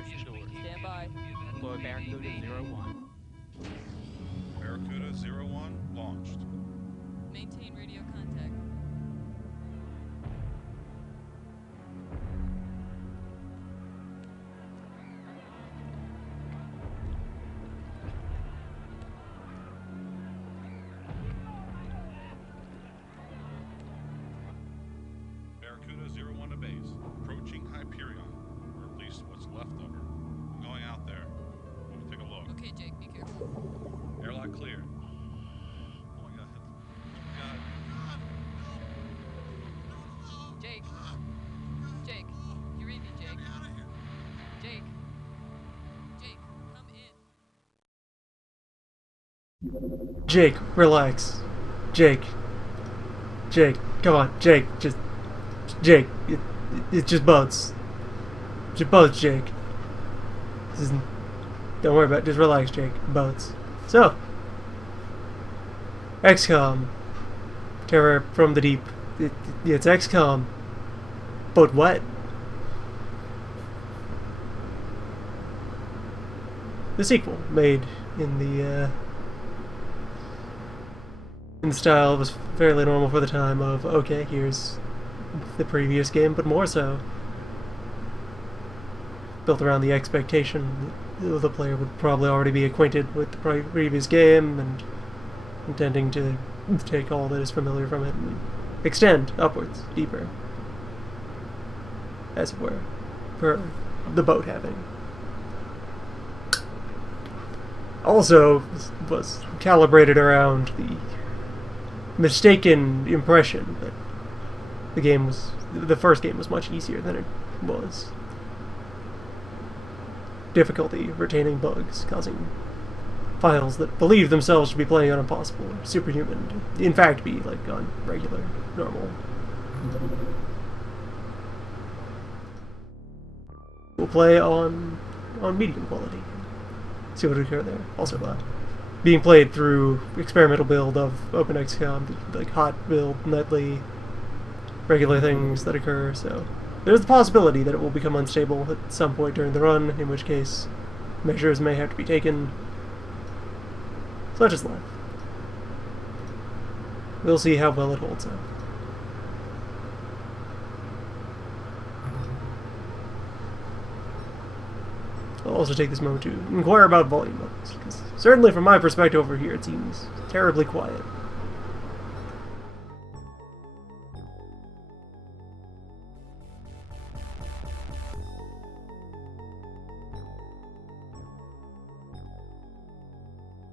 ocean doors. Stand by. Deploy Barracuda 01. Barracuda 01 launched. Maintain radio contact. Barracuda 01 to base. Approaching Hyperion, or at least what's left of her. I'm going out there. Let me take a look. Okay, Jake, be careful. Airlock clear. Oh my god. Jake. Jake. You read me, Jake. Jake. Jake, come in. Jake, relax. Jake. Jake, come on, Jake, Jake, it's just boats. Just boats, Jake. This isn't, don't worry about it, just relax, Jake. Boats. So, XCOM. Terror from the Deep. It's XCOM. But what? The sequel, made in the style was fairly normal for the time of, okay, here's the previous game, but more so built around the expectation that the player would probably already be acquainted with the previous game and intending to take all that is familiar from it and extend upwards, deeper, as it were, for the boat having. Also was calibrated around the mistaken impression that the first game was much easier than it was. Difficulty retaining bugs, causing files that believe themselves to be playing on impossible or superhuman to in fact be like on regular, normal. We'll play on medium quality. See what would occur there. Also, being played through experimental build of OpenXCOM, like hot build, nightly, regular things that occur, so there's the possibility that it will become unstable at some point during the run, in which case measures may have to be taken. Such is life. We'll see how well it holds up. I'll also take this moment to inquire about volume levels, because certainly from my perspective over here it seems terribly quiet.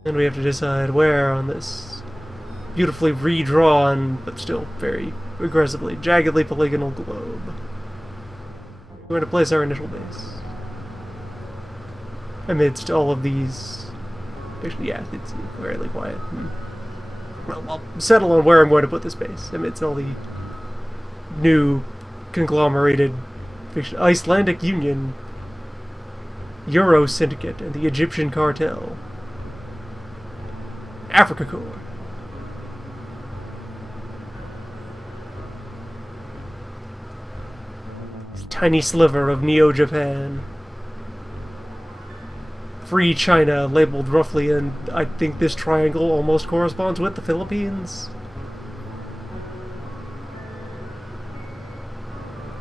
And we have to decide where on this beautifully redrawn, but still very aggressively, jaggedly polygonal globe we're going to place our initial base. Amidst all of these... Actually, yeah, it's fairly quiet. Well, I'll settle on where I'm going to put this base, amidst all the new conglomerated Icelandic Union, Euro Syndicate, and the Egyptian Cartel. Africa Corps. This tiny sliver of Neo-Japan. Free China, labeled roughly, and I think this triangle almost corresponds with the Philippines.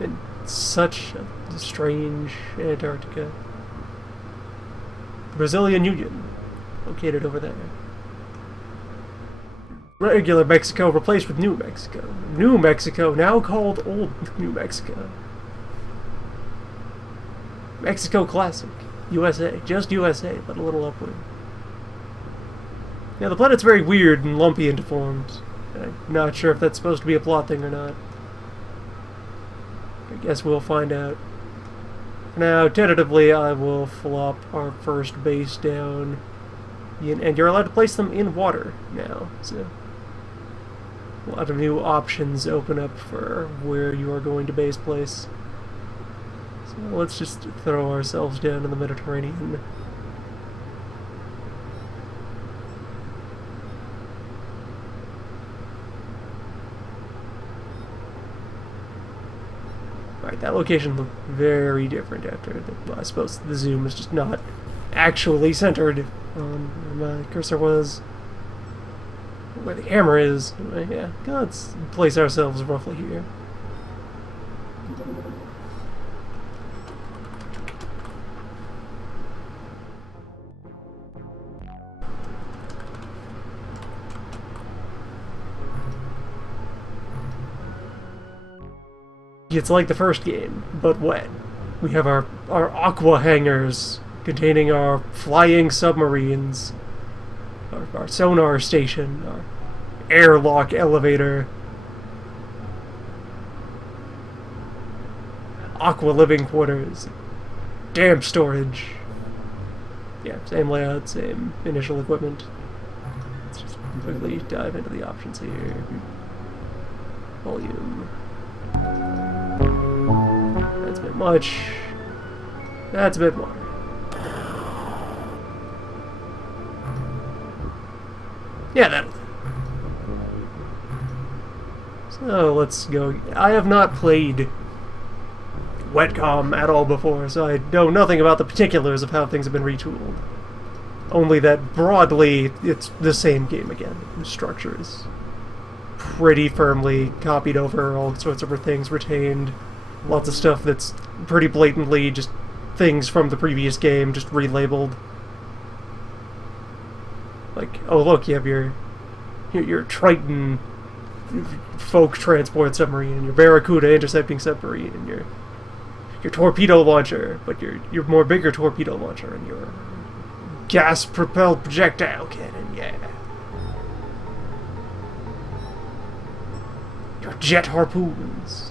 And such a strange Antarctica. Brazilian Union, located over there. Regular Mexico replaced with New Mexico. New Mexico, now called Old New Mexico. Mexico Classic. USA. Just USA, but a little upward. Yeah, the planet's very weird and lumpy and deformed. I'm not sure if that's supposed to be a plot thing or not. I guess we'll find out. Now, tentatively, I will flop our first base down. And you're allowed to place them in water now, so... a lot of new options open up for where you are going to base place. So let's just throw ourselves down in the Mediterranean. Alright, that location looked very different after well, I suppose the zoom is just not actually centered on where my cursor was. Where the camera is. Yeah, let's place ourselves roughly here. It's like the first game, but wet. We have our aqua hangars containing our flying submarines, our sonar station, our airlock elevator, aqua living quarters, damp storage. Yeah, same layout, same initial equipment. Let's just quickly dive into the options here. Volume. That's a bit much. That's a bit more. Yeah, that'll do. So let's go. I have not played Wetcom at all before, so I know nothing about the particulars of how things have been retooled. Only that broadly, it's the same game again. The structure is pretty firmly copied over, all sorts of things retained. Lots of stuff that's pretty blatantly just things from the previous game, just relabeled. Like, oh look, you have your Triton folk transport submarine, and your Barracuda intercepting submarine, and your torpedo launcher, but your more bigger torpedo launcher, and your gas-propelled projectile cannon, yeah. Your jet harpoons.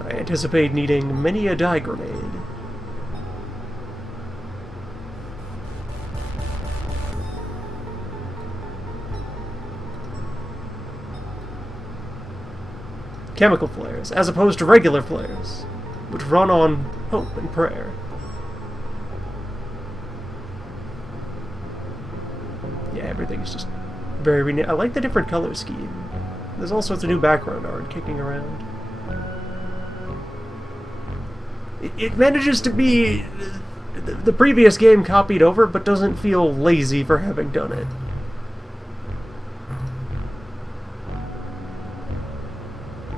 I anticipate needing many a dye grenade. Chemical flares, as opposed to regular flares, which run on hope and prayer. Yeah, everything's just very... I like the different color scheme. There's all sorts of new background art kicking around. It manages to be the previous game copied over, but doesn't feel lazy for having done it.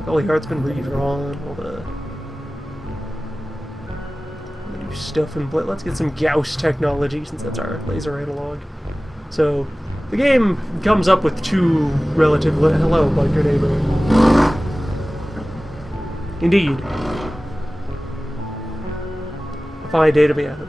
All the art's been redrawn, all the new stuff in play. Let's get some Gauss technology, since that's our laser analog. So, the game comes up with two relative... Hello, biker neighbor. Indeed. Fine data me out.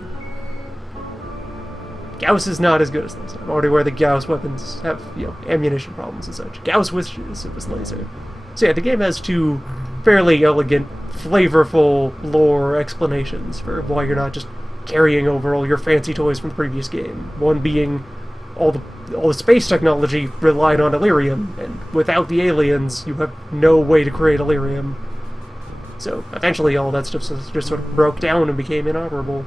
Gauss is not as good as this. I'm already aware that Gauss weapons have, ammunition problems and such. Gauss wishes it was laser. So yeah, the game has two fairly elegant, flavorful lore explanations for why you're not just carrying over all your fancy toys from the previous game. One being all the space technology relied on Illyrium, and without the aliens, you have no way to create Illyrium. So eventually all that stuff just sort of broke down and became inoperable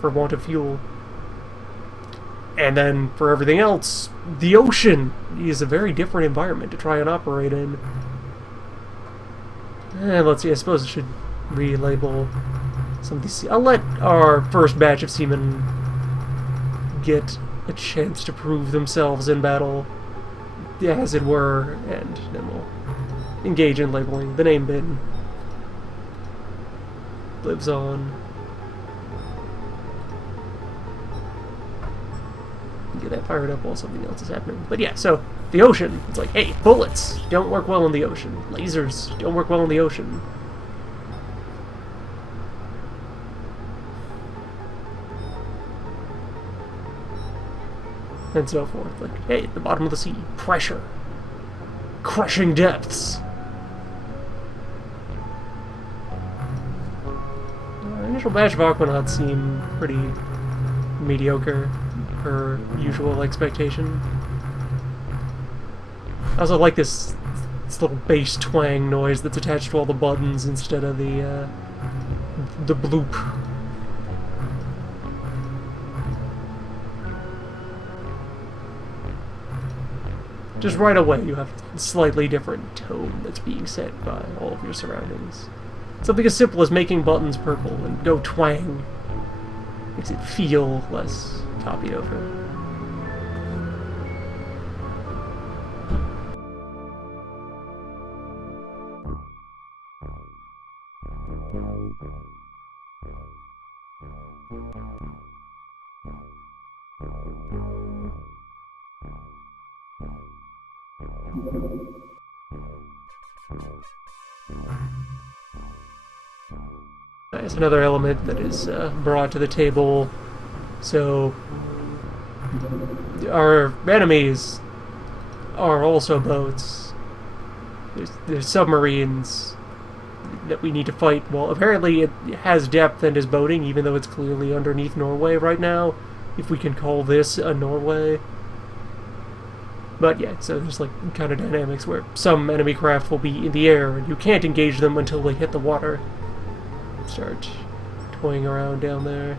for want of fuel. And then for everything else, the ocean is a very different environment to try and operate in. And let's see, I suppose I should relabel some of these. I'll let our first batch of seamen get a chance to prove themselves in battle, as it were, and then we'll engage in labeling. The name bin lives on. Get that fired up while something else is happening. But yeah, so the ocean, it's like, hey, bullets don't work well in the ocean. Lasers don't work well in the ocean. And so forth. Like, hey, at the bottom of the sea, pressure. Crushing depths. Initial batch of Aquanauts seem pretty mediocre per usual expectation. I also like this little bass twang noise that's attached to all the buttons instead of the bloop. just right away you have a slightly different tone that's being set by all of your surroundings. Something as simple as making buttons purple and go twang makes it feel less copied over. There's another element that is brought to the table. So, our enemies are also boats. There's submarines that we need to fight. Well, apparently it has depth and is boating, even though it's clearly underneath Norway right now, if we can call this a Norway. But yeah, so there's like kind of dynamics where some enemy craft will be in the air, and you can't engage them until they hit the water. Start toying around down there.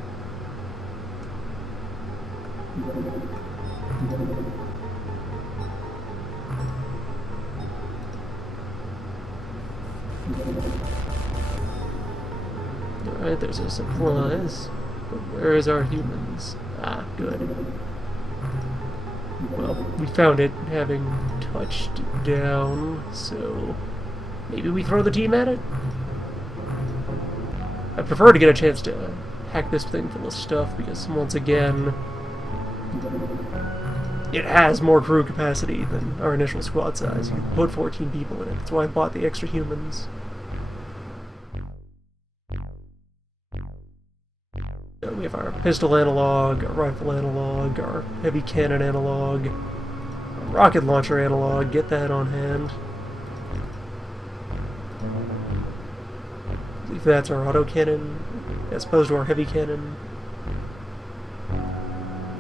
Alright, there's our supplies. But where is our humans? Ah, good. Well, we found it having touched down, so maybe we throw the team at it? I prefer to get a chance to hack this thing full of stuff because, once again, it has more crew capacity than our initial squad size. You can put 14 people in it. That's why I bought the extra humans. So we have our pistol analog, our rifle analog, our heavy cannon analog, our rocket launcher analog. Get that on hand. If that's our autocannon, as opposed to our heavy cannon.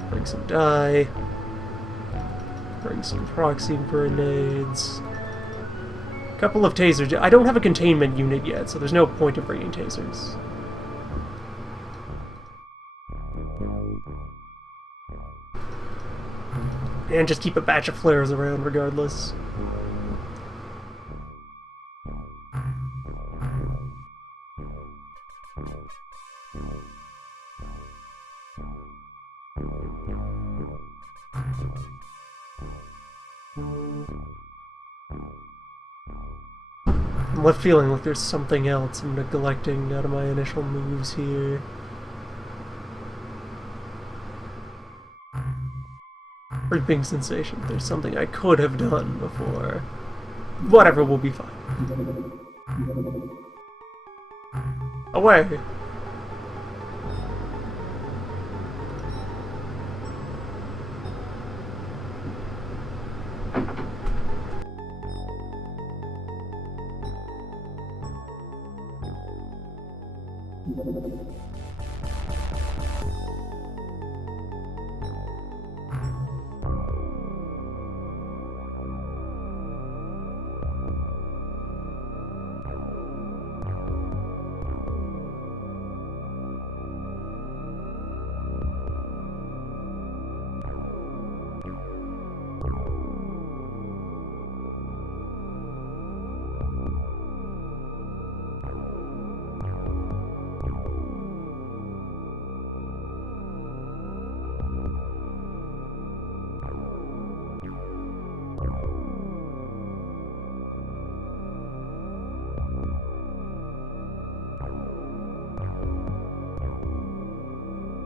Bring some dye. Bring some proxy grenades. A couple of tasers. I don't have a containment unit yet, so there's no point in bringing tasers. And just keep a batch of flares around regardless. I'm left feeling like there's something else I'm neglecting out of my initial moves here. Creeping sensation. There's something I could have done before. Whatever, will be fine. Away!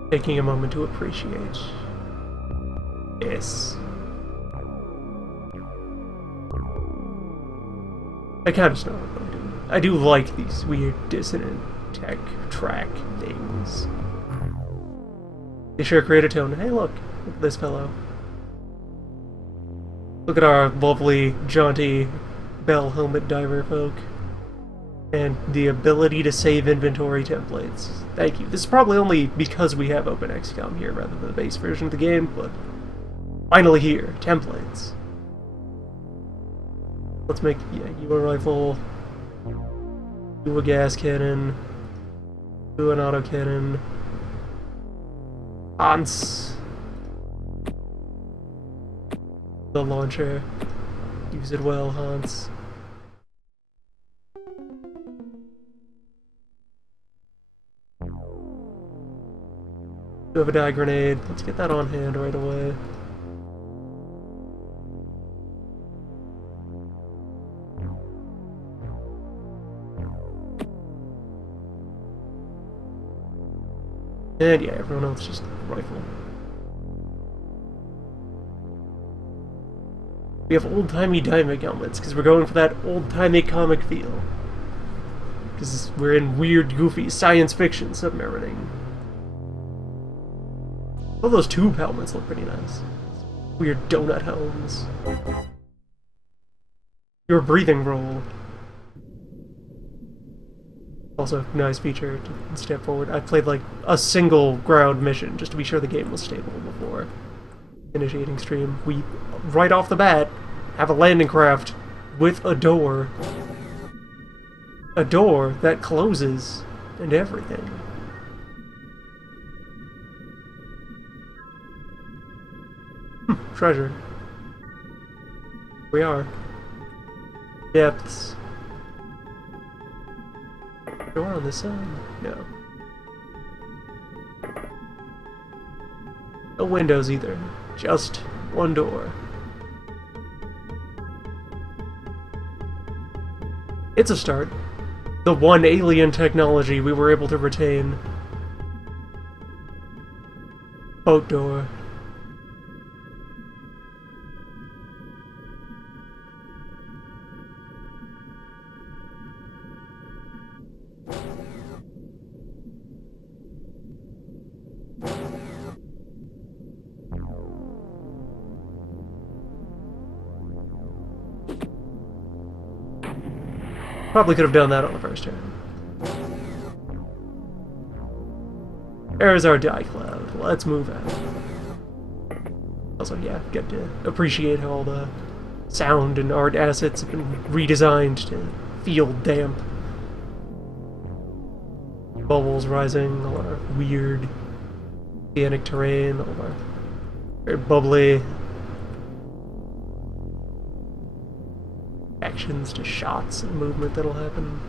Taking a moment to appreciate. Yes. I kind of know what I'm doing. I do like these weird dissonant tech track things. They sure create a tone. Hey look at this fellow. Look at our lovely, jaunty bell helmet diver folk. And the ability to save inventory templates. Thank you. This is probably only because we have OpenXCOM here rather than the base version of the game, but finally here, templates. Let's make, yeah, you a rifle, you a gas cannon, you an autocannon, Hans. the launcher. Use it well, Hans. You have a dye grenade. Let's get that on hand right away. And yeah, everyone else just rifle. We have old-timey diving helmets, because we're going for that old-timey comic feel. Because we're in weird, goofy science fiction submarining. All those tube helmets look pretty nice. Weird donut helms. Your breathing roll. Also, nice feature to step forward. I played like a single ground mission just to be sure the game was stable before initiating stream. We, right off the bat, have a landing craft with a door. A door that closes and everything. Treasure. We are. Depths. Door on this side? No. No windows either. Just one door. It's a start. The one alien technology we were able to retain. Boat door. Probably could have done that on the first turn. There's our dye cloud. Let's move out. Also, yeah, get to appreciate how all the sound and art assets have been redesigned to feel damp. Bubbles rising, all our weird oceanic terrain, all our very bubbly actions to shots and movement that'll happen.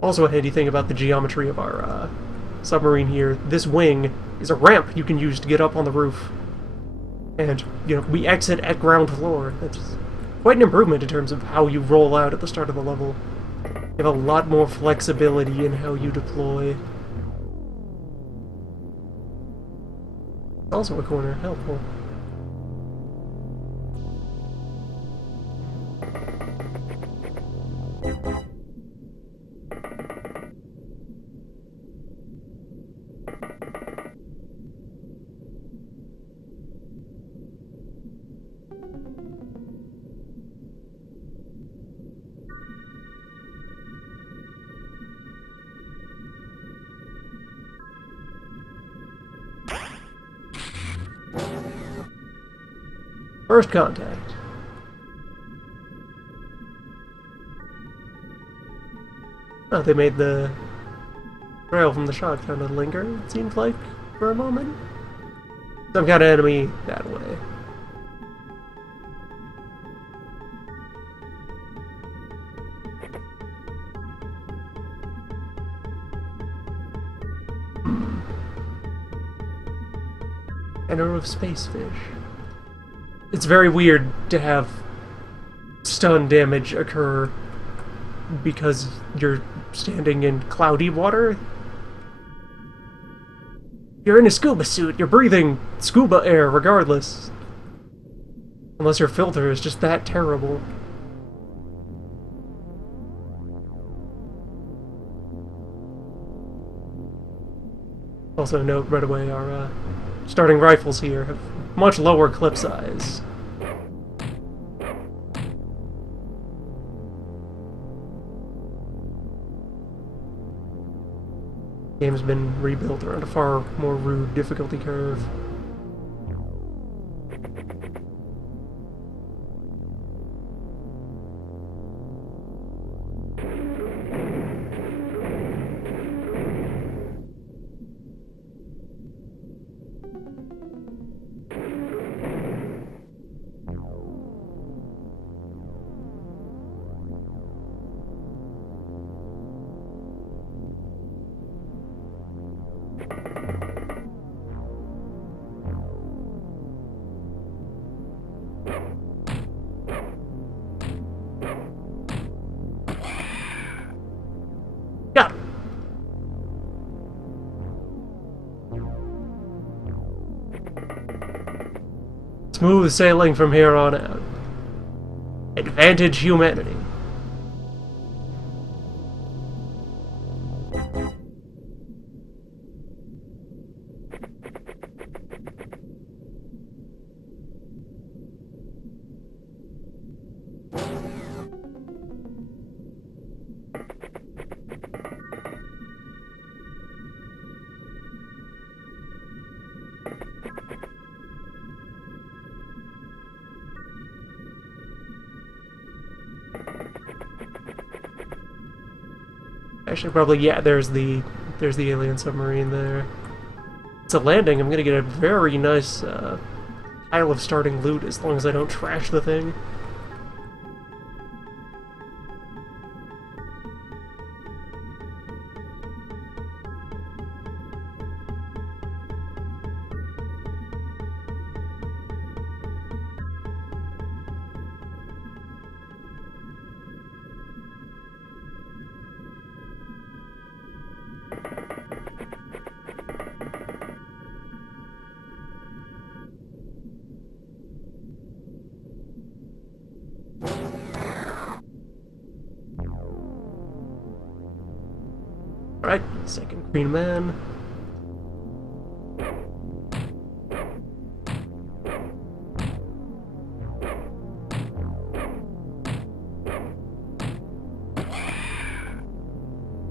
Also a handy thing about the geometry of our submarine here, this wing is a ramp you can use to get up on the roof. And, you know, we exit at ground floor. That's quite an improvement in terms of how you roll out at the start of the level. You have a lot more flexibility in how you deploy. Also a corner, helpful. First contact. Oh, they made the trail from the shot kind of linger, it seemed like, for a moment. Some kind of enemy that way. And a row of space fish. It's very weird to have stun damage occur because you're standing in cloudy water. You're in a scuba suit, you're breathing scuba air regardless. Unless your filter is just that terrible. Also note right away our starting rifles here have much lower clip size. The game's been rebuilt around a far more rude difficulty curve. Got him. Smooth sailing from here on out. Advantage humanity. Actually, probably, yeah, there's the alien submarine there. It's a landing. I'm gonna get a very nice pile of starting loot as long as I don't trash the thing. Alright, second green man.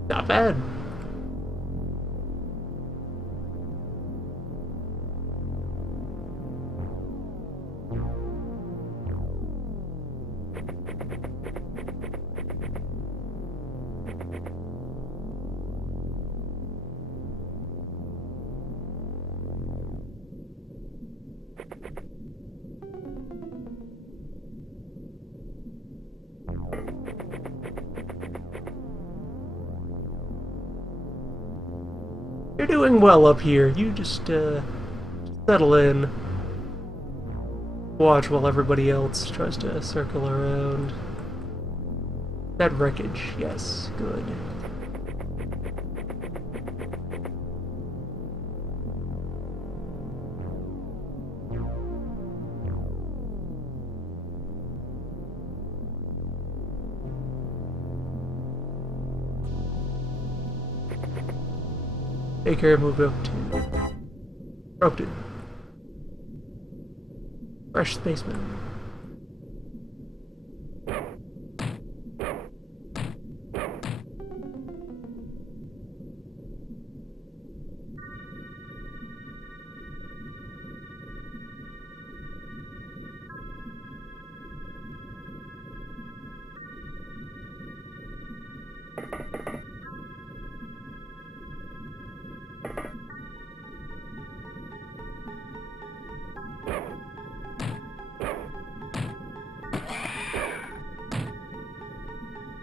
Not bad. You're doing well up here. You just settle in. Watch while everybody else tries to circle around. That wreckage, yes, good. Baker, move up to Broken. Fresh spaceman.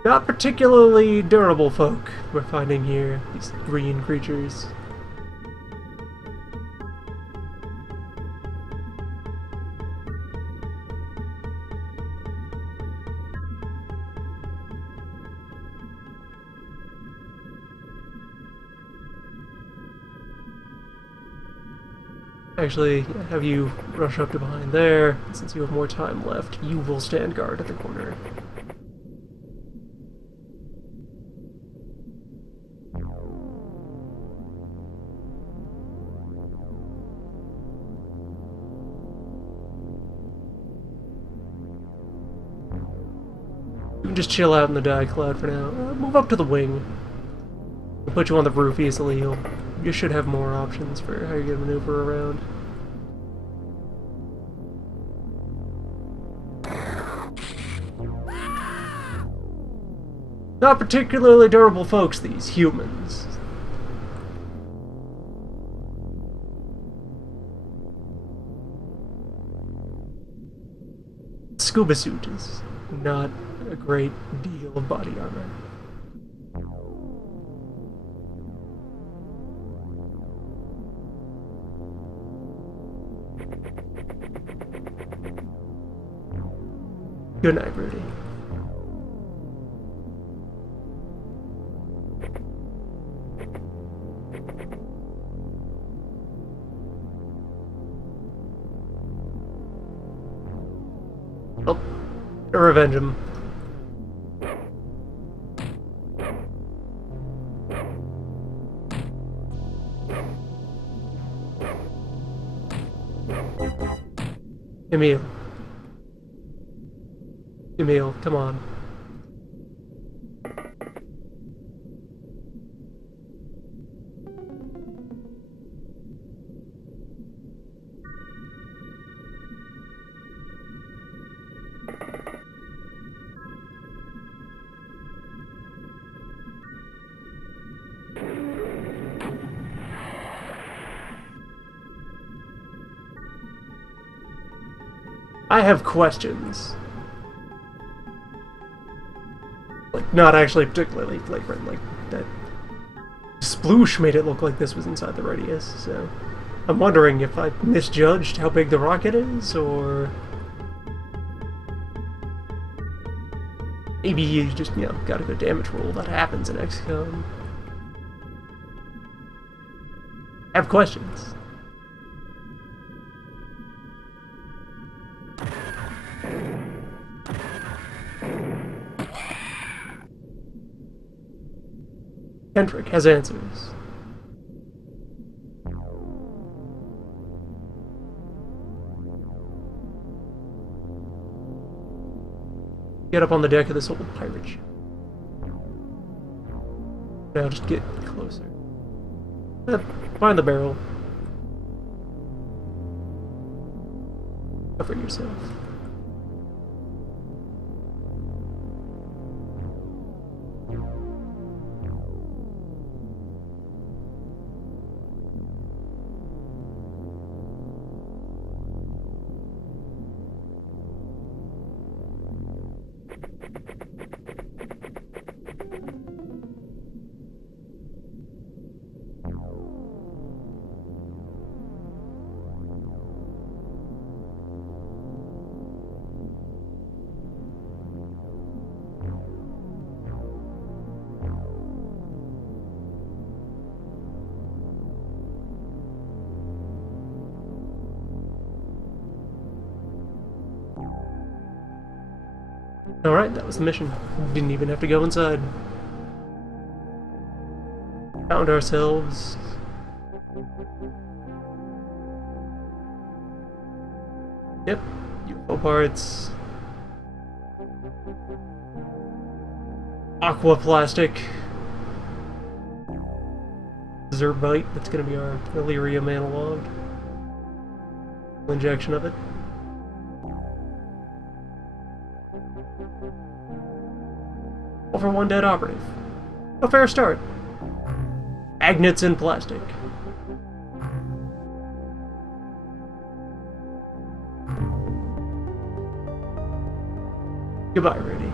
Not particularly durable folk we're finding here, these green creatures. Actually, have you rush up to behind there. Since you have more time left, you will stand guard at the corner. You can just chill out in the die cloud for now. Move up to the wing. We'll put you on the roof easily. You should have more options for how you're gonna maneuver around. Not particularly durable folks, these humans. Scuba suit is not a great deal of body armor. Good night, Rudy. Oh, revenge him. Emil. Emil, come on. I have questions. Like, not actually particularly flagrant, like, that sploosh made it look like this was inside the radius, so... I'm wondering if I misjudged how big the rocket is, or... Maybe you just, you know, got a good damage roll. That happens in XCOM. I have questions. Kendrick has answers. Get up on the deck of this old pirate ship. Now just get closer. Find the barrel. Cover yourself. Alright, that was the mission. Didn't even have to go inside. Found ourselves... Yep, UFO parts. Aqua plastic. Zerbite, that's gonna be our Delirium analog. Injection of it. For one dead operative. A fair start. Magnets in plastic. Goodbye, Rudy.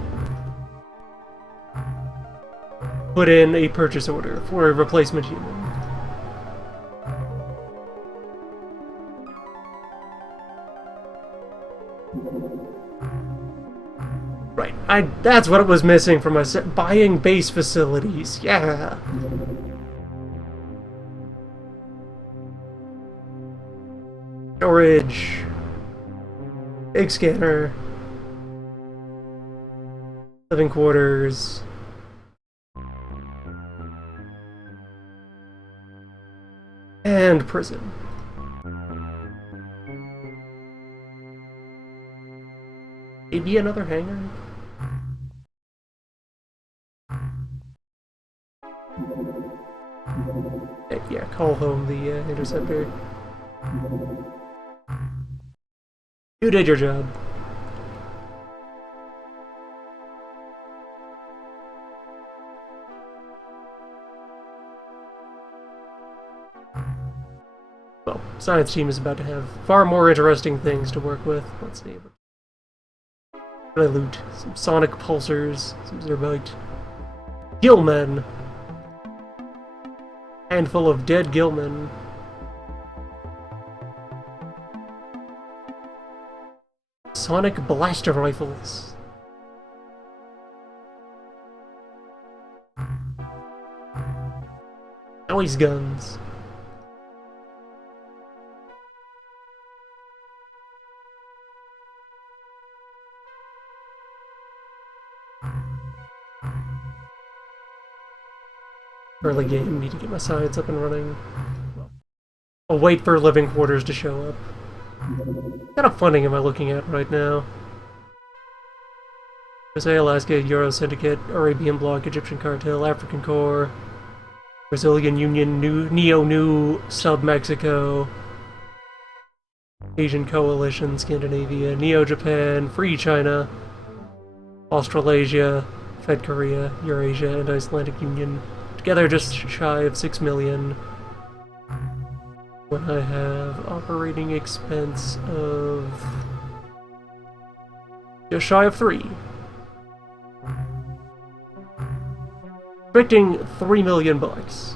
Put in a purchase order for a replacement human. Right, that's what it was missing from my set. Buying base facilities, yeah. Storage. Big scanner. Living quarters. And prison. Maybe another hangar? Yeah, call home the interceptor. You did your job. Well, science team is about to have far more interesting things to work with. Let's see. I loot some sonic pulsars, some zerbite. Gillmen! Handful of dead gillmen. Sonic blaster rifles. Noise guns. Early game, need to get my science up and running. I'll wait for living quarters to show up. What kind of funding am I looking at right now? USA, Alaska, Euro Syndicate, Arabian Bloc, Egyptian Cartel, African Corps, Brazilian Union, Neo-New, Sub-Mexico, Asian Coalition, Scandinavia, Neo-Japan, Free China, Australasia, Fed Korea, Eurasia, and Icelandic Union. Together just shy of 6 million. When I have operating expense of just shy of 3. Expecting $3 million bucks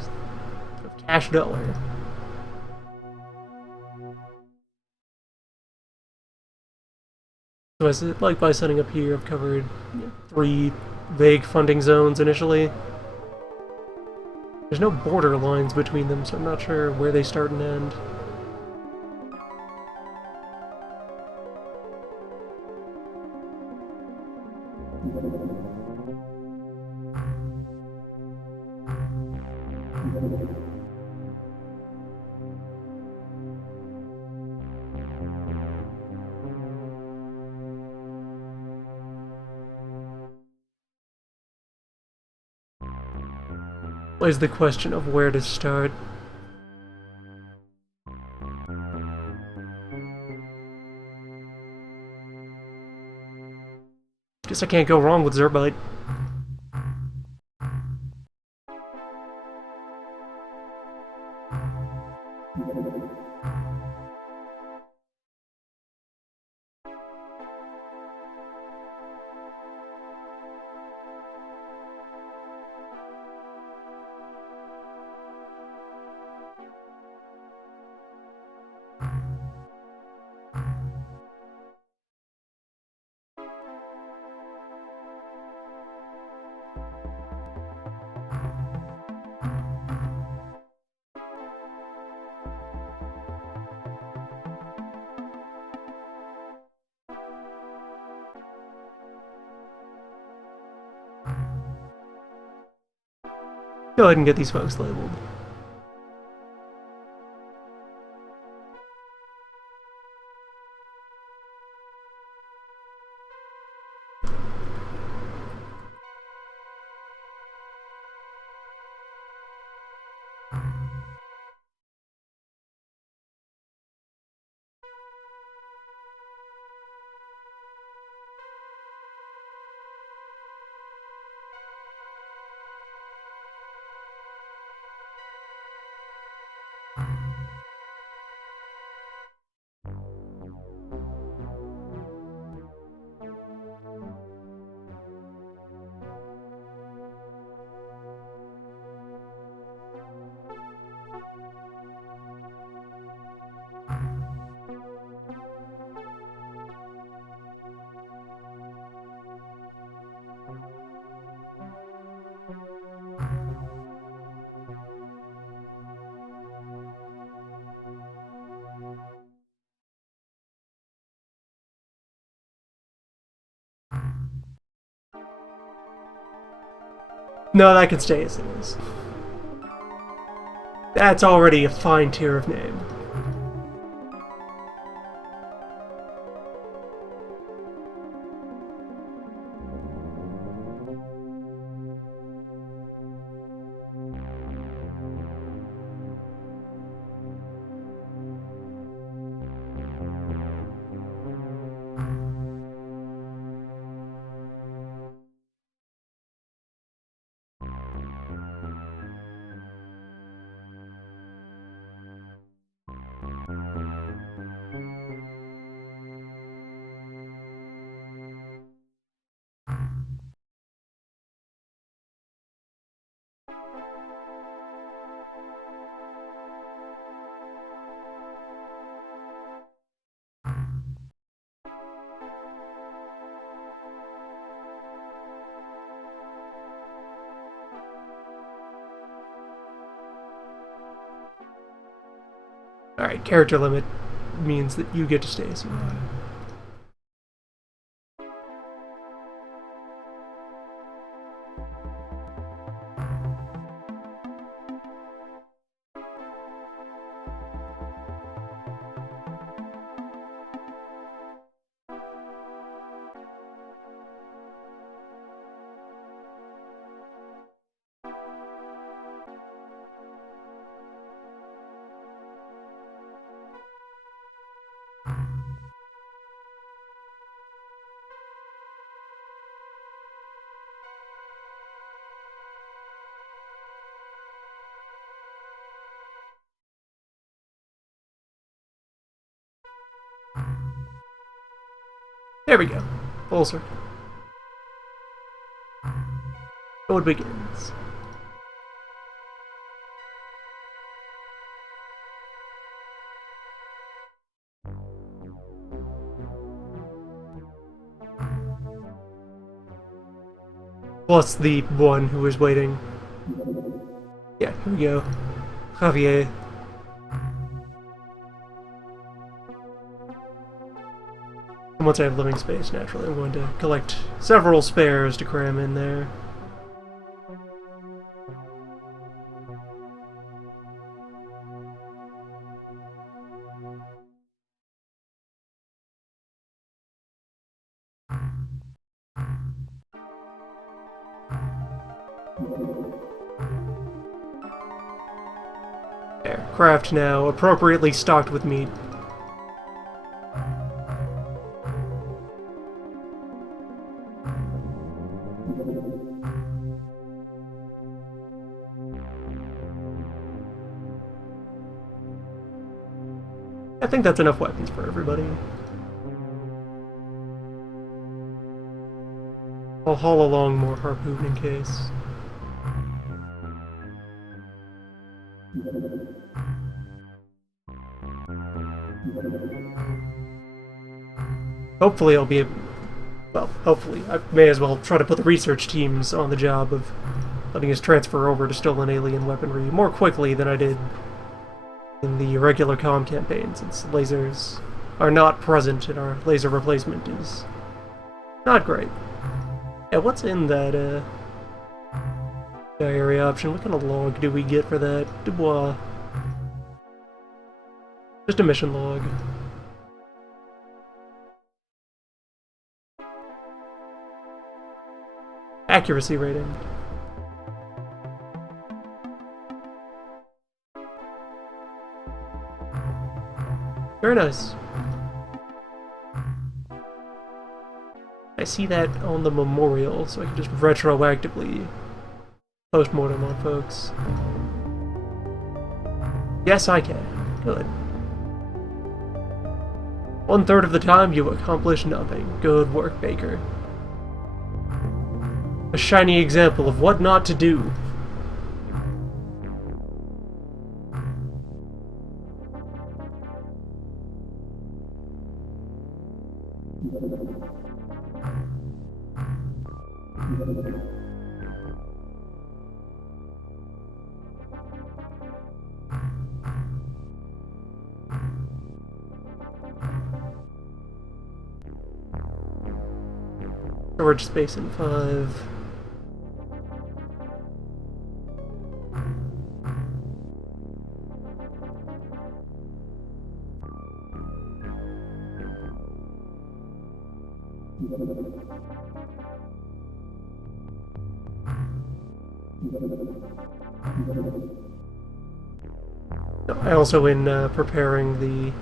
of cash dollar. So as like by setting up here, I've covered 3 vague funding zones initially. There's no border lines between them, so I'm not sure where they start and end. Is the question of where to start. Guess I can't go wrong with Zerbite. Go ahead and get these folks labeled. No, that can stay as it is. That's already a fine tier of name. Alright, character limit means that you get to stay as you are. There we go. Full circle. Road begins. Plus the one who is waiting. Yeah, here we go. Javier. And once I have living space, naturally, I'm going to collect several spares to cram in there. There, craft now, appropriately stocked with meat. I think that's enough weapons for everybody. I'll haul along more harpoon in case. Hopefully I'll be able... Well, hopefully. I may as well try to put the research teams on the job of letting us transfer over to stolen alien weaponry more quickly than I did in the regular comm campaign, since lasers are not present and our laser replacement is not great. Yeah, what's in that diary option? What kind of log do we get for that? Dubois. Just a mission log. Accuracy rating. Very nice. I see that on the memorial, so I can just retroactively post-mortem on folks. Yes, I can. Good. 1/3 of the time, you accomplish nothing. Good work, Baker. A shiny example of what not to do. Storage space in 5. I also, in preparing the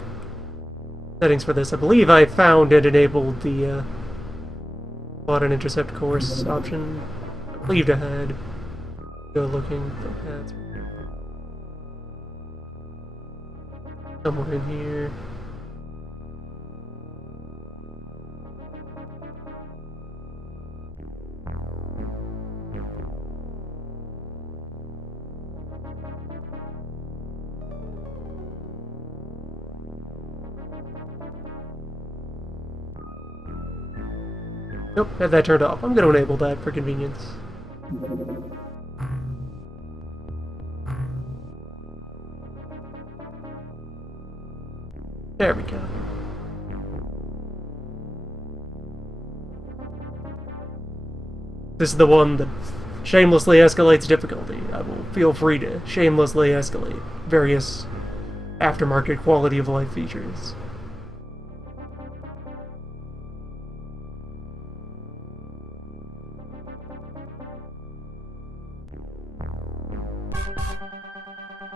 settings for this, I believe I found and enabled the plot and intercept course option. I believed I had. Go looking for paths. Somewhere in here. Nope, had that turned off. I'm going to enable that for convenience. There we go. This is the one that shamelessly escalates difficulty. I will feel free to shamelessly escalate various aftermarket quality of life features.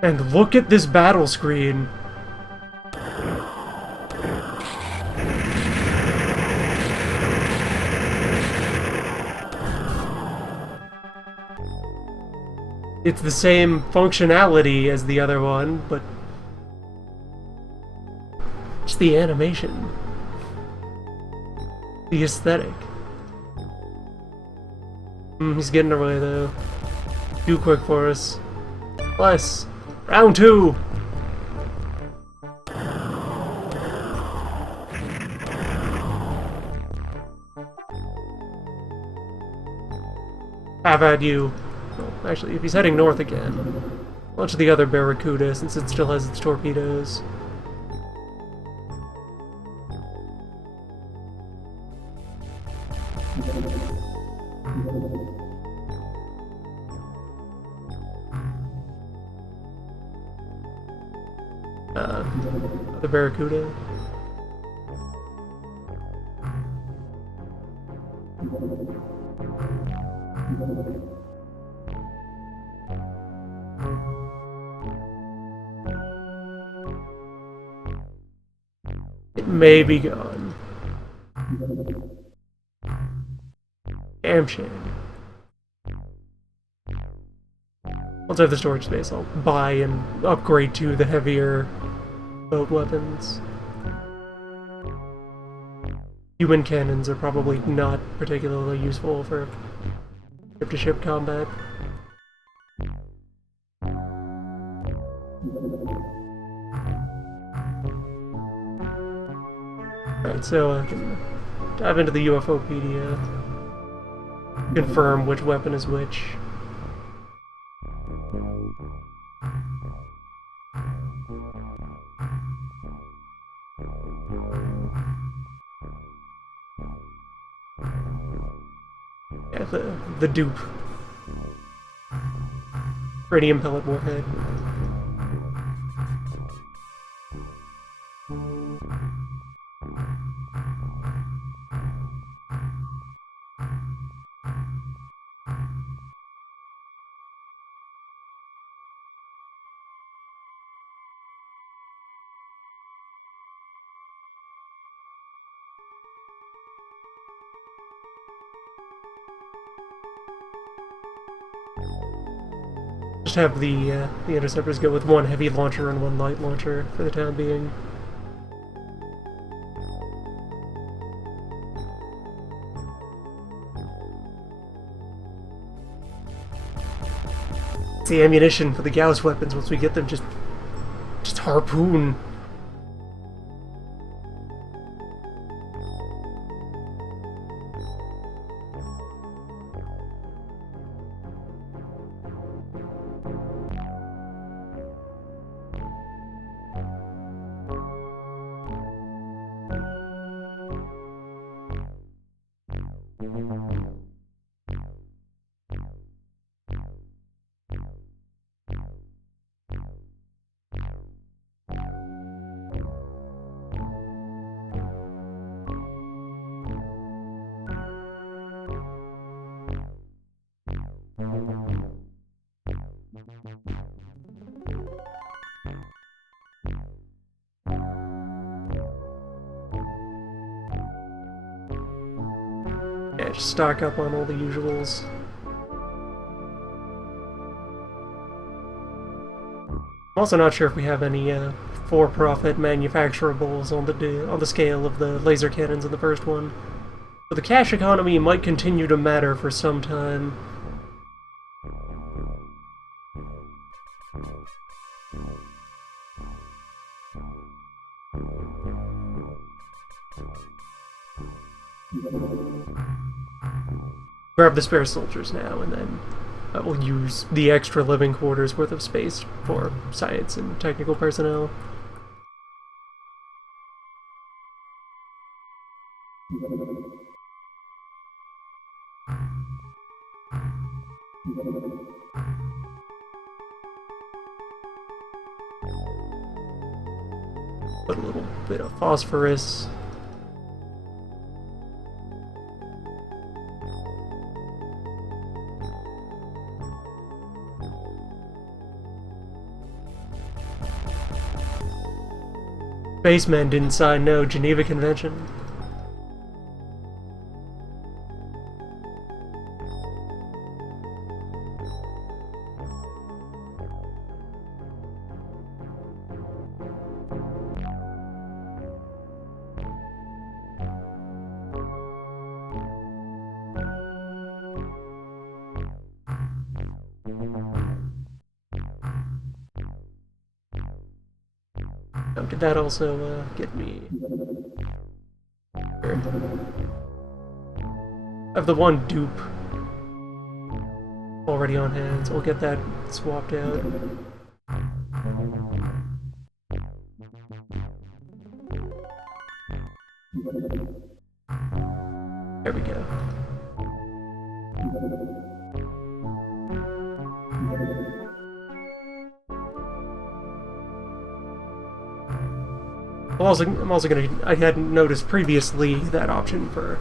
And look at this battle screen. It's the same functionality as the other one, but just the animation. The aesthetic. He's getting away though. Too quick for us. Plus, round 2! Have at you. Well, actually, if he's heading north again, launch the other Barracuda since it still has its torpedoes. The Barracuda. It may be gone. Damn shame. Once I have the storage space, I'll buy and upgrade to the heavier boat weapons. Human cannons are probably not particularly useful for ship-to-ship combat. Alright, so I can dive into the UFOpedia, confirm which weapon is which. Yeah, the dupe. Radium pellet warhead. Just have the interceptors go with one heavy launcher and one light launcher for the time being. It's the ammunition for the Gauss weapons. Once we get them, just harpoon. Yeah, just stock up on all the usuals. I'm also not sure if we have any for-profit manufacturables on the scale of the laser cannons in the first one. But the cash economy might continue to matter for some time. Grab the spare soldiers now, and then we'll use the extra living quarters worth of space for science and technical personnel. Put a little bit of phosphorus. Spacemen didn't sign no Geneva Convention. Now, did that also get me? I have the one dupe already on hand, so we'll get that swapped out. There we go. I'm also gonna. I hadn't noticed previously that option for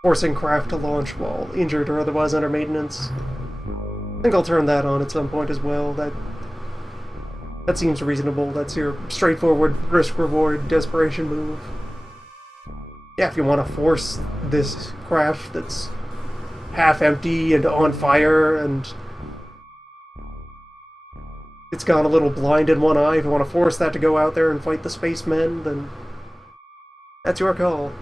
forcing craft to launch while injured or otherwise under maintenance. I think I'll turn that on at some point as well. That seems reasonable. That's your straightforward risk-reward desperation move. Yeah, if you want to force this craft that's half empty and on fire and it's gone a little blind in one eye, if you want to force that to go out there and fight the spacemen, then that's your call.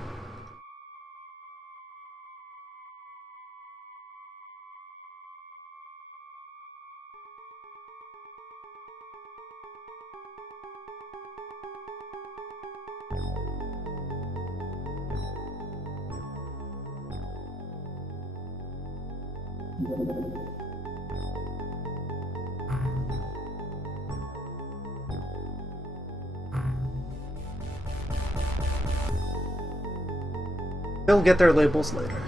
They'll get their labels later.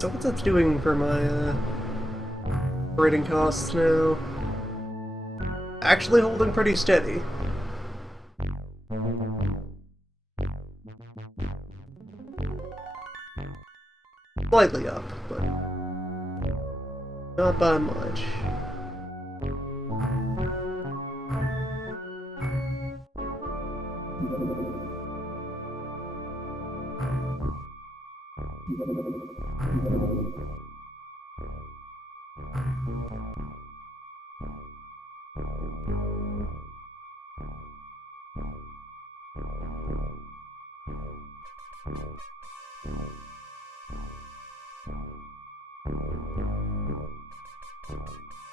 So what's that doing for my operating costs now? Actually holding pretty steady. Slightly up, but not by much.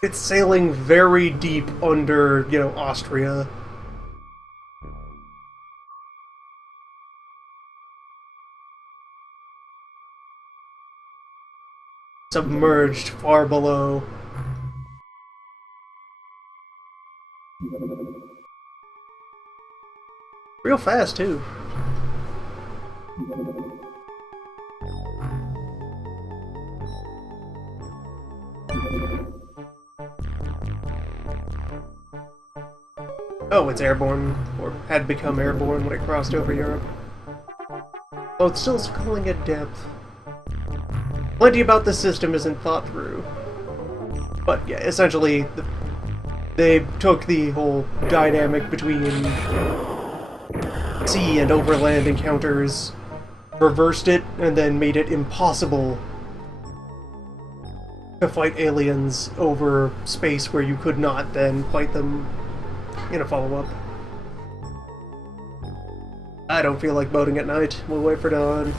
It's sailing very deep under, Austria. Submerged far below. Real fast, too. Oh, it's airborne, or had become airborne when it crossed over Europe. Oh, it's still calling it depth. Plenty about the system isn't thought through. But yeah, essentially, they took the whole dynamic between sea and overland encounters, reversed it, and then made it impossible to fight aliens over space where you could not then fight them in a follow-up. I don't feel like boating at night. We'll wait for dawn.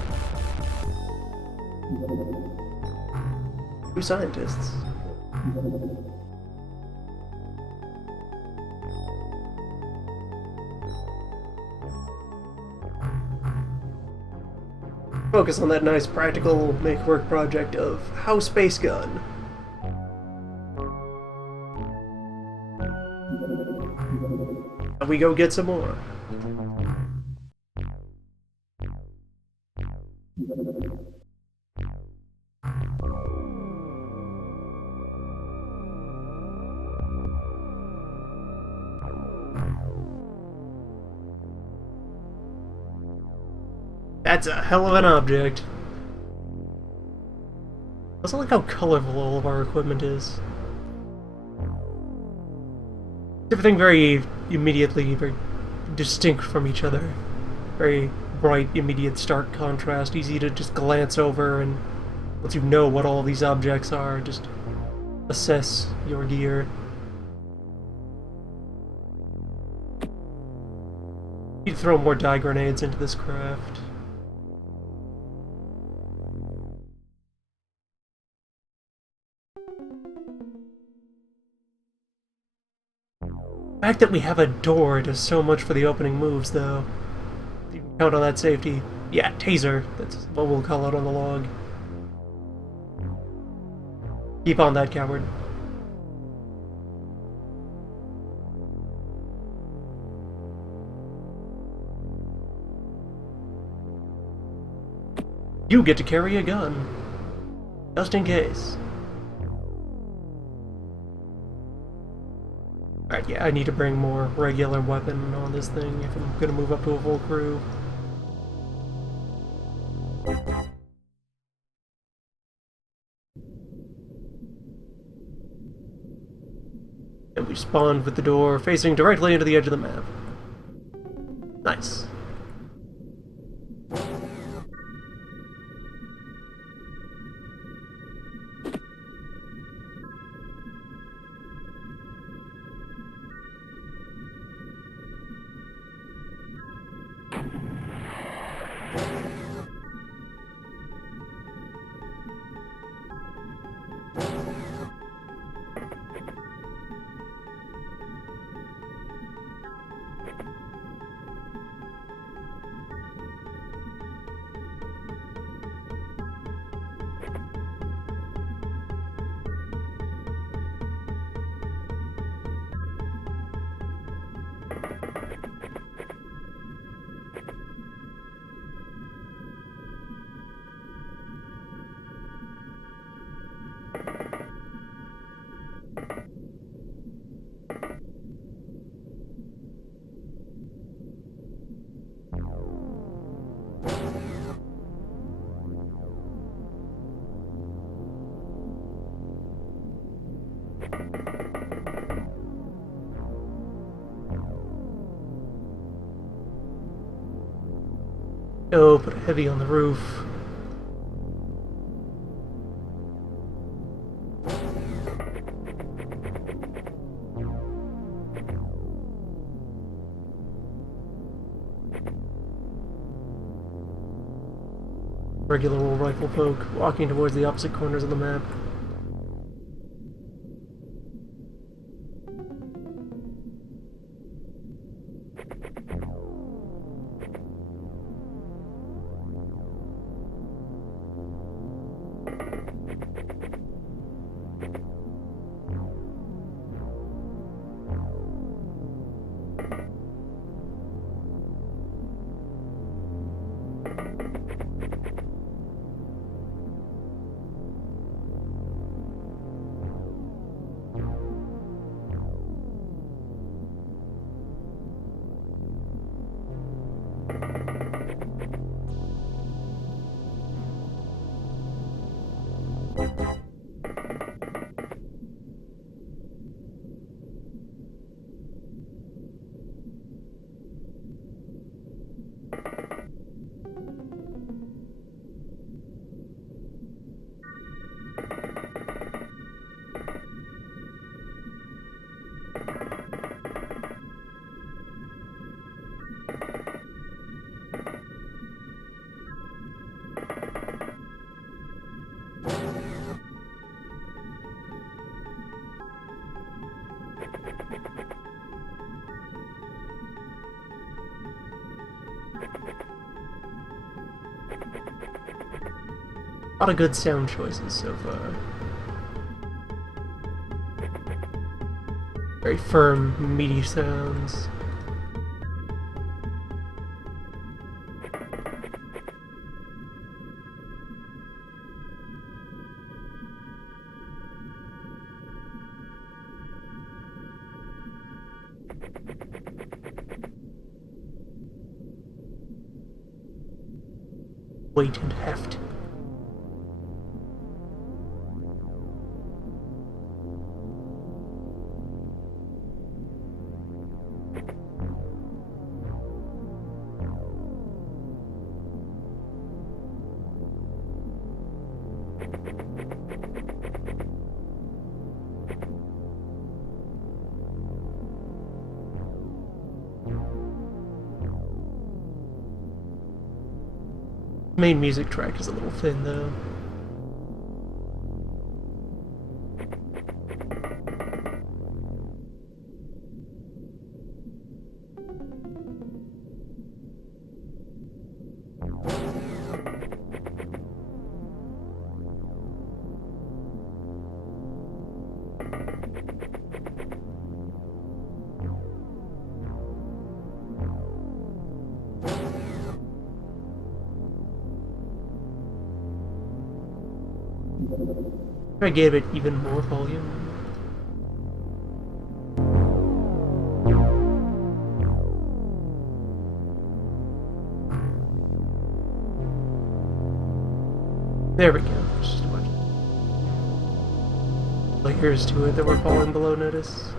2 scientists. Focus on that nice practical make-work project of house space gun. And we go get some more. That's a hell of an object. I also like how colorful all of our equipment is. Everything very immediately, very distinct from each other. Very bright, immediate, stark contrast, easy to just glance over and lets you know what all these objects are, just assess your gear. Need to throw more dye grenades into this craft. The fact that we have a door does so much for the opening moves, though. You can count on that safety. Yeah, taser. That's what we'll call it on the log. Keep on that, coward. You get to carry a gun. Just in case. Alright, yeah, I need to bring more regular weapon on this thing if I'm gonna move up to a full crew. And we spawned with the door facing directly into the edge of the map. Nice. Oh, put a heavy on the roof. Regular old rifle folk walking towards the opposite corners of the map. lot of good sound choices so far. Very firm, meaty sounds. Weight and heft. Main music track is a little thin though. I gave it even more volume. There we go. Just a bunch of layers to it that were falling below notice.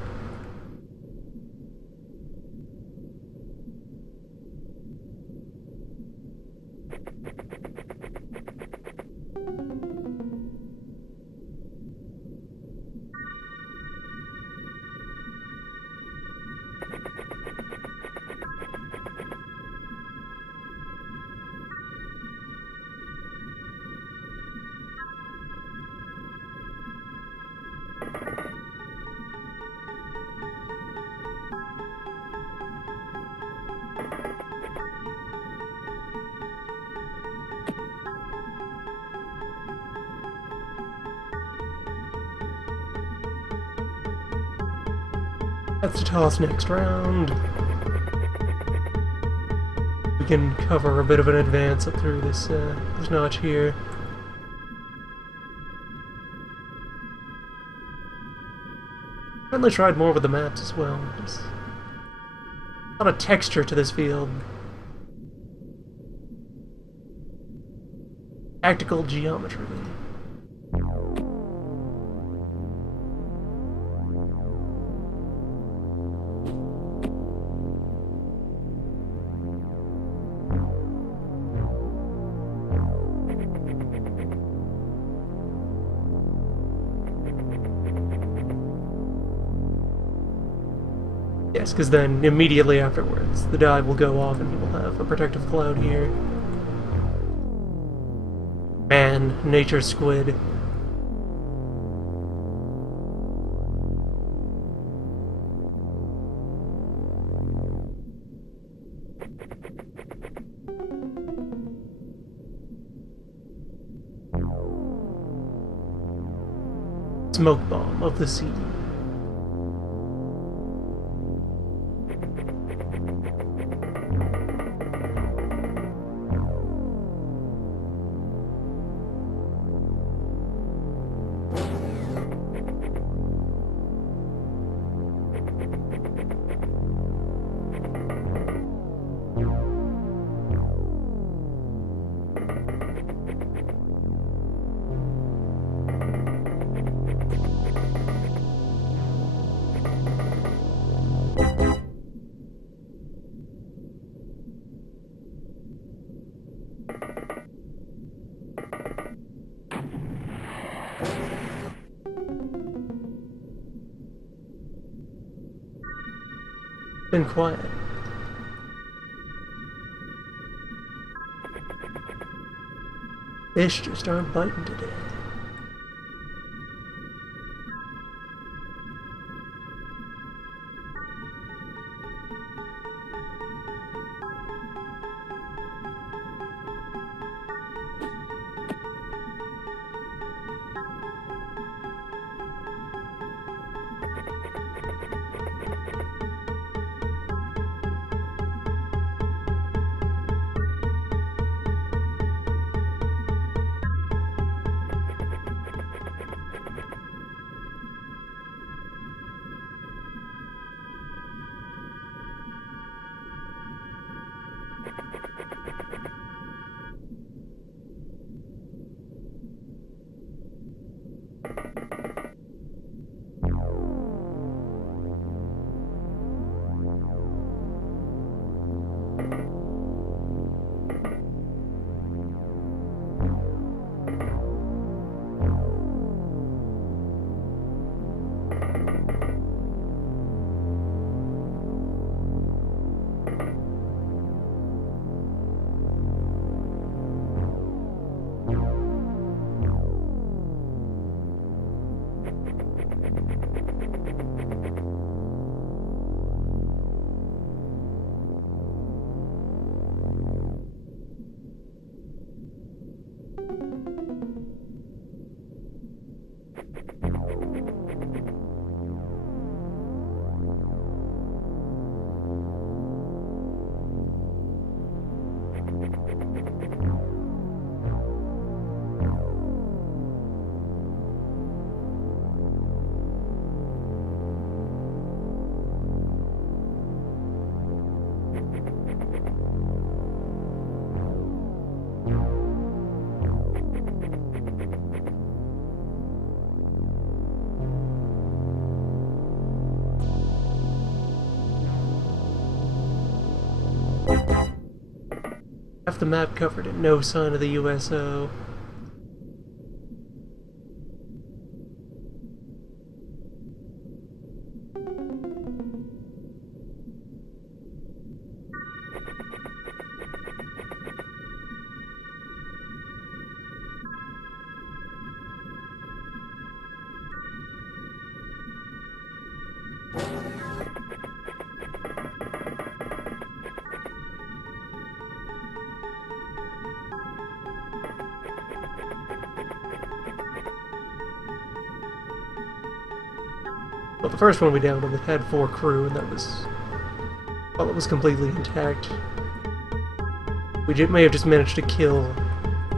That's to toss next round. We can cover a bit of an advance up through this notch here. Certainly tried more with the maps as well. There's a lot of texture to this field. Tactical geometry. Yes, because then immediately afterwards, the die will go off and he will have a protective cloud here. Man, nature squid. Smoke bomb of the sea. Been quiet. Fish just aren't biting today. the map covered it. No sign of the USO. Well, the first one we downloaded had 4 crew, and that was... well, it was completely intact. We may have just managed to kill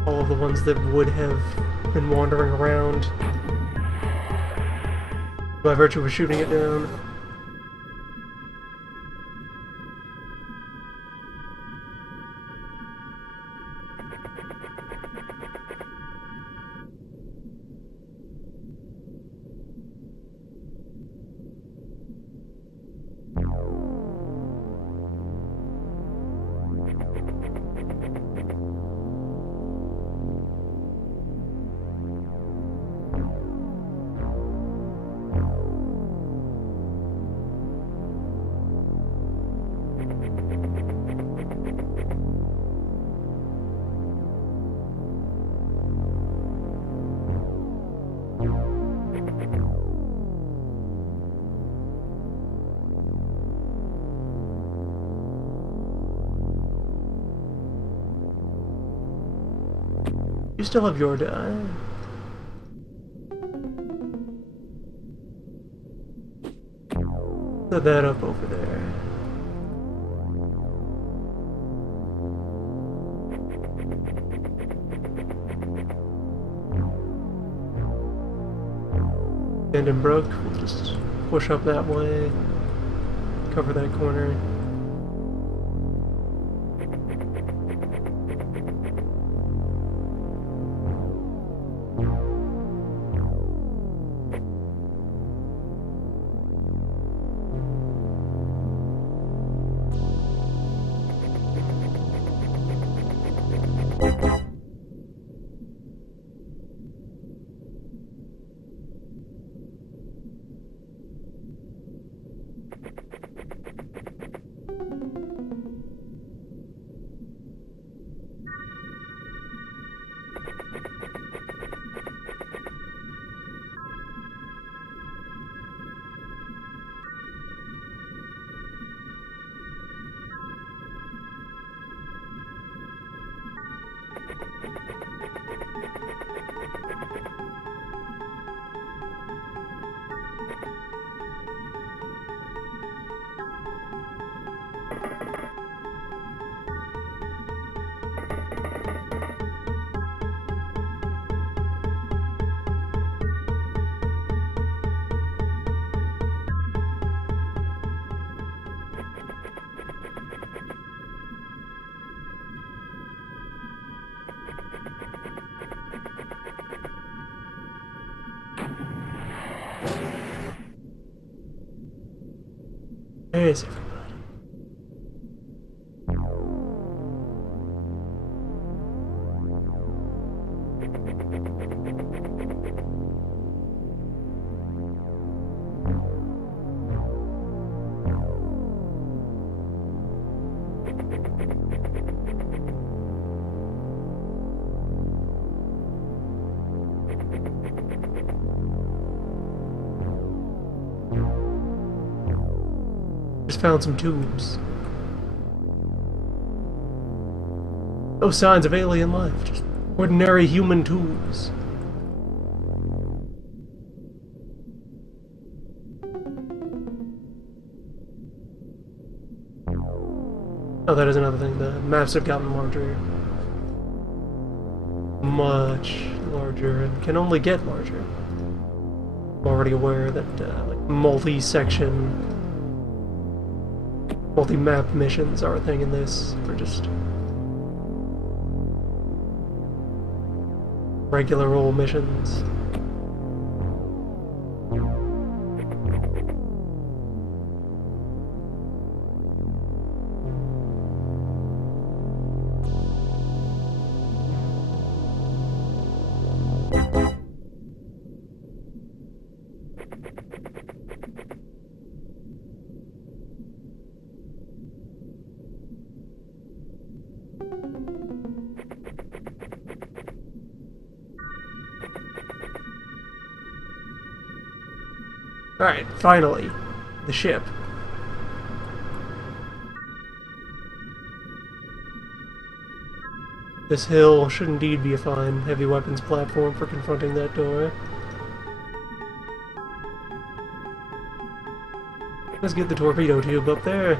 all of the ones that would have been wandering around by virtue of shooting it down. You still have your die. Set that up over there. Brook, we'll just push up that way, cover that corner. Where is everybody? Just found some tubes. No signs of alien life, just ordinary human tubes. Oh, that is another thing. The maps have gotten larger. Much larger, and can only get larger. I'm already aware that like multi-section, multi-map missions are a thing in this. They're just regular old missions. Alright, finally. The ship. This hill should indeed be a fine heavy weapons platform for confronting that door. Let's get the torpedo tube up there.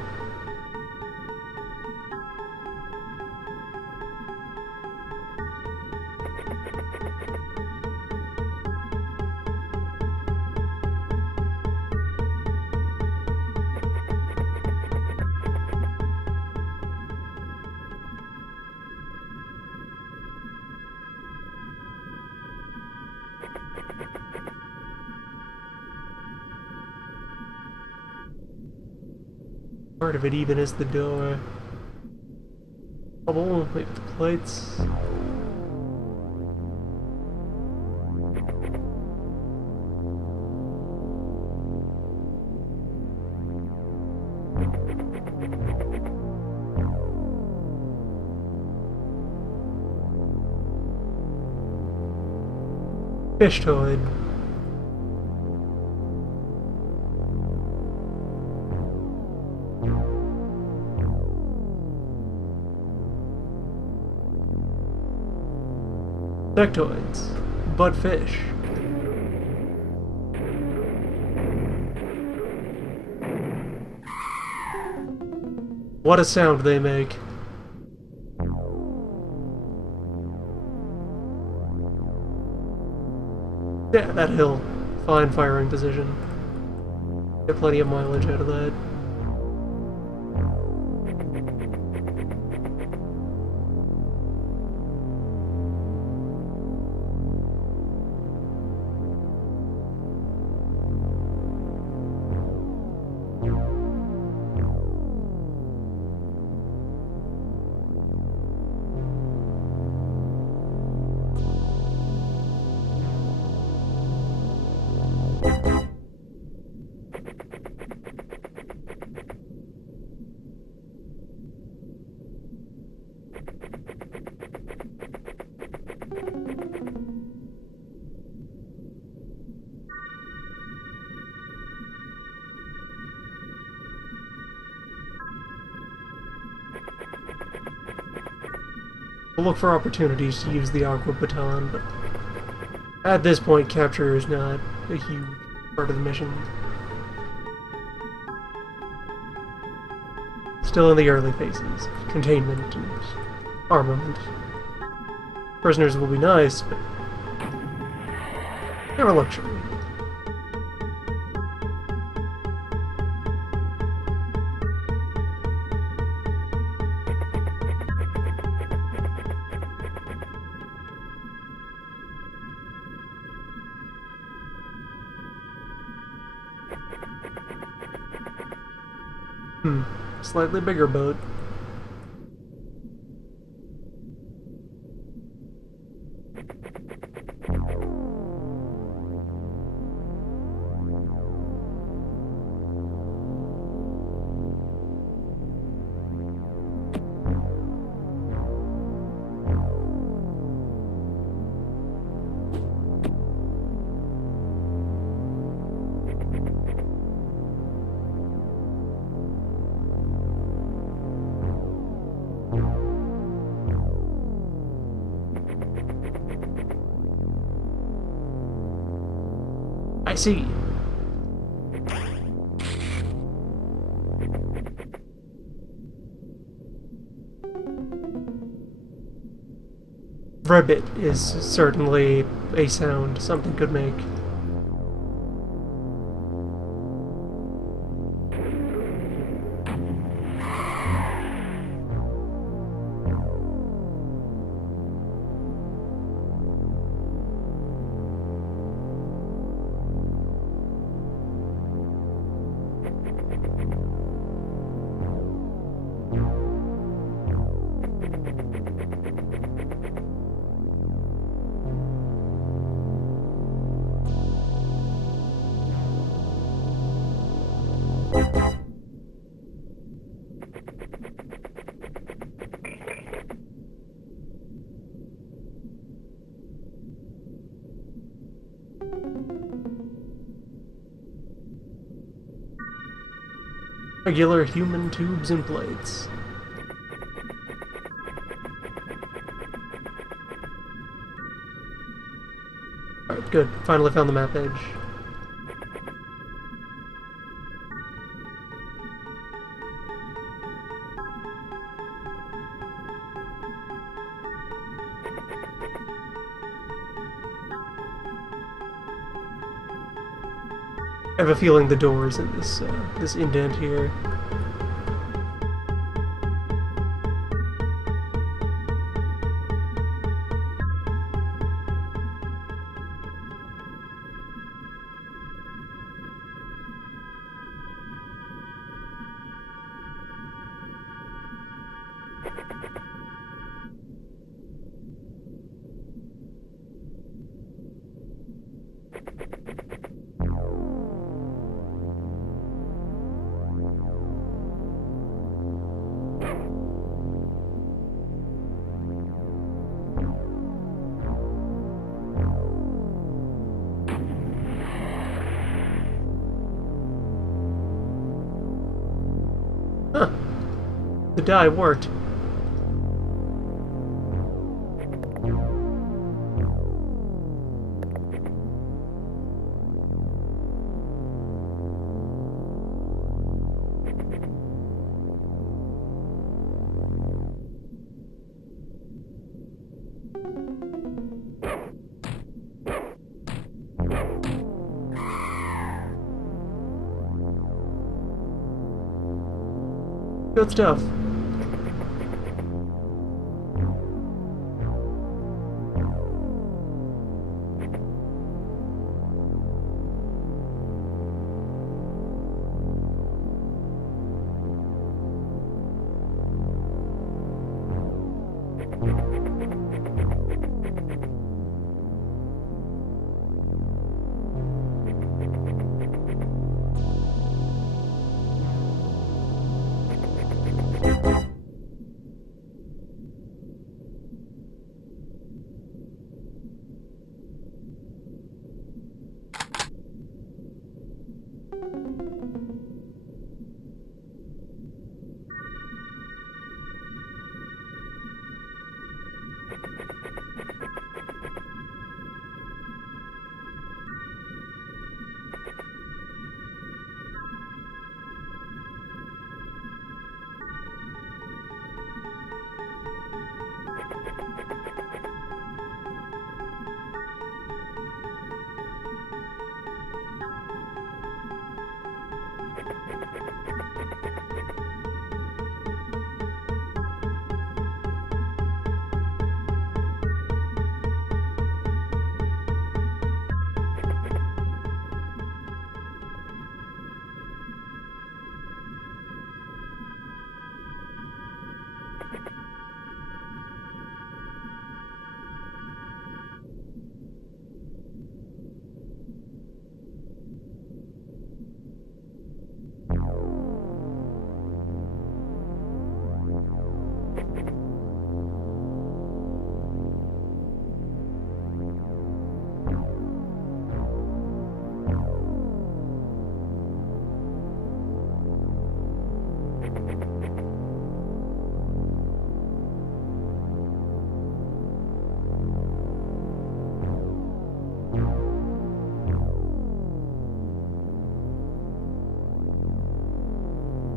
Part of it even is the door. Bubble, wait for the plates. Fishtoid. Sectoids, but fish. What a sound they make. Yeah, that hill. Fine firing position. Get plenty of mileage out of that. We'll look for opportunities to use the Aqua Baton, but at this point, capture is not a huge part of the mission. Still in the early phases, containment and armament. Prisoners will be nice, but they're a luxury. Slightly bigger boat. I see. Ribbit is certainly a sound something could make. Regular human tubes and plates. Alright, good. Finally found the map page. I have a feeling the door's in this indent here. Huh. The die worked. Good stuff.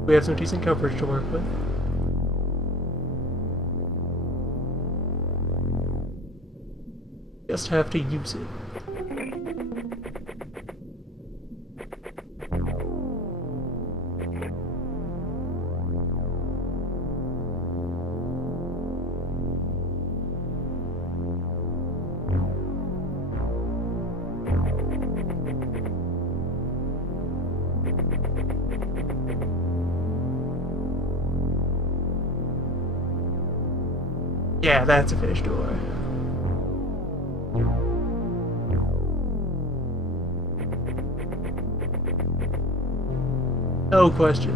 We have some decent coverage to work with. Just have to use it. Yeah, that's a fish door. No question.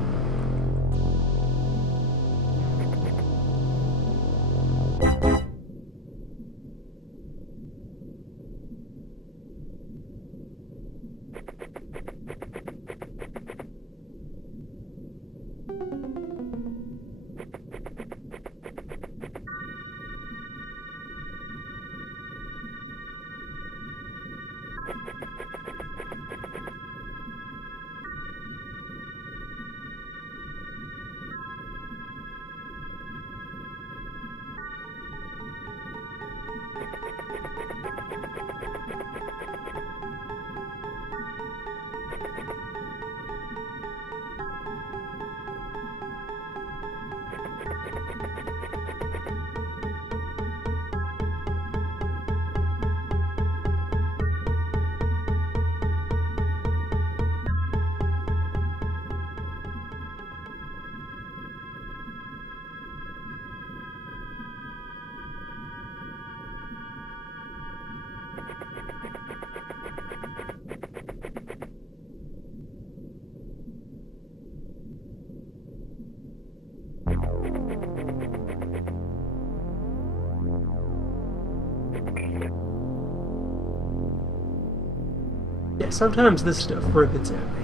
Yeah, sometimes this stuff ribbits at me.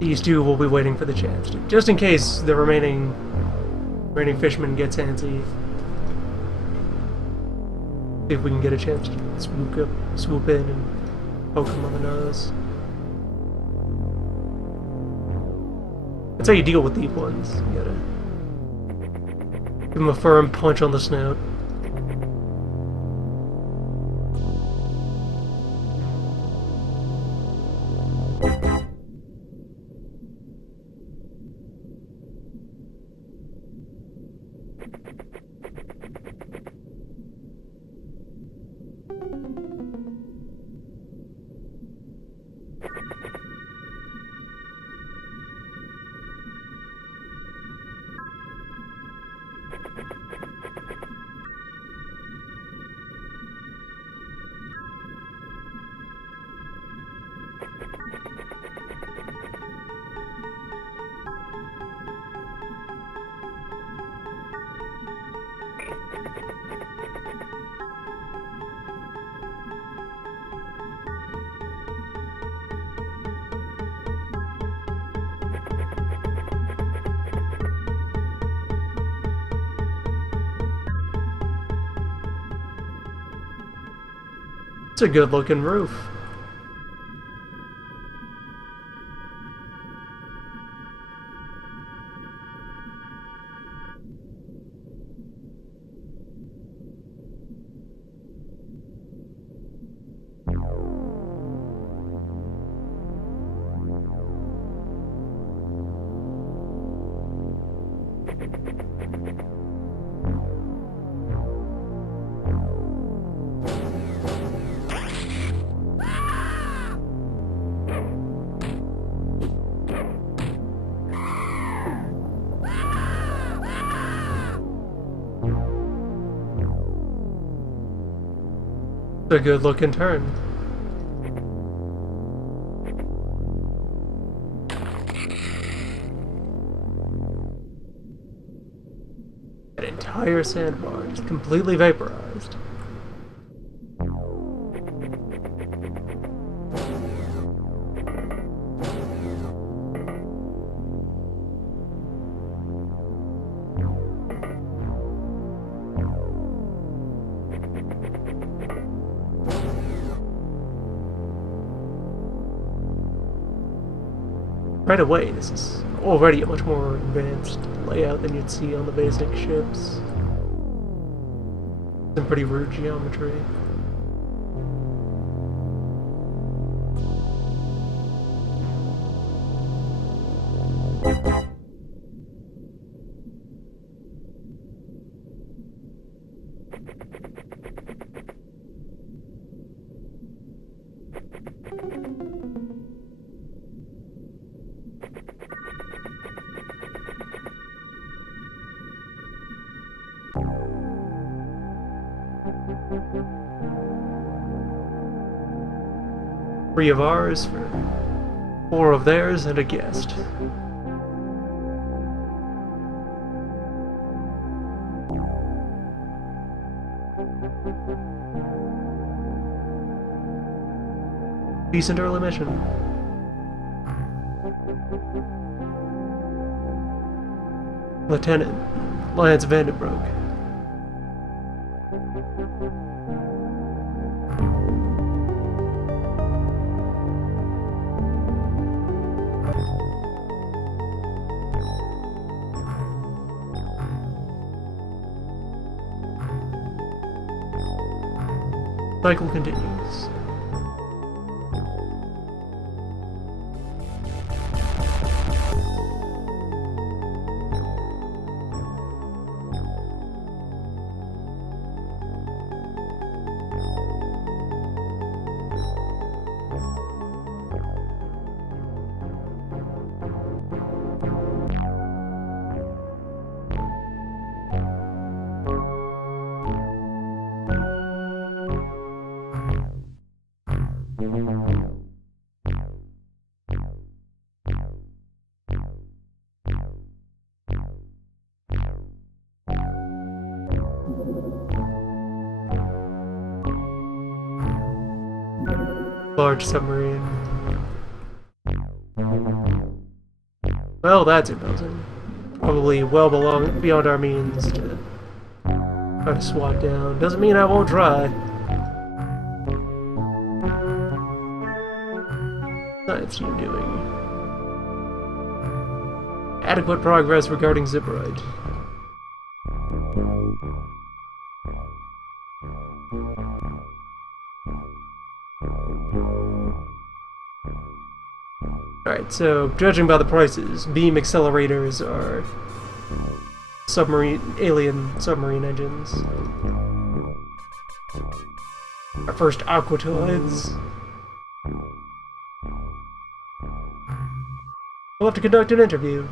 These two will be waiting for the chance, just in case the remaining fisherman gets antsy. See if we can get a chance to swoop in and poke him on the nose. That's how you deal with deep ones. You gotta give him a firm punch on the snout. It's a good looking roof. A good looking turn. That entire sandbar is completely vaporized. Right away, this is already a much more advanced layout than you'd see on the basic ships. Some pretty rude geometry. Three of ours for 4 of theirs and a guest. Decent early mission. Lieutenant Lance Vandenbroek. Cycle continues. Large submarine. Well, that's imposing. Probably well beyond our means to try to swat down. Doesn't mean I won't try. Science you doing? Adequate progress regarding Zipperite. Alright, so judging by the prices, beam accelerators are alien submarine engines. Our first aquatoids. We'll have to conduct an interview.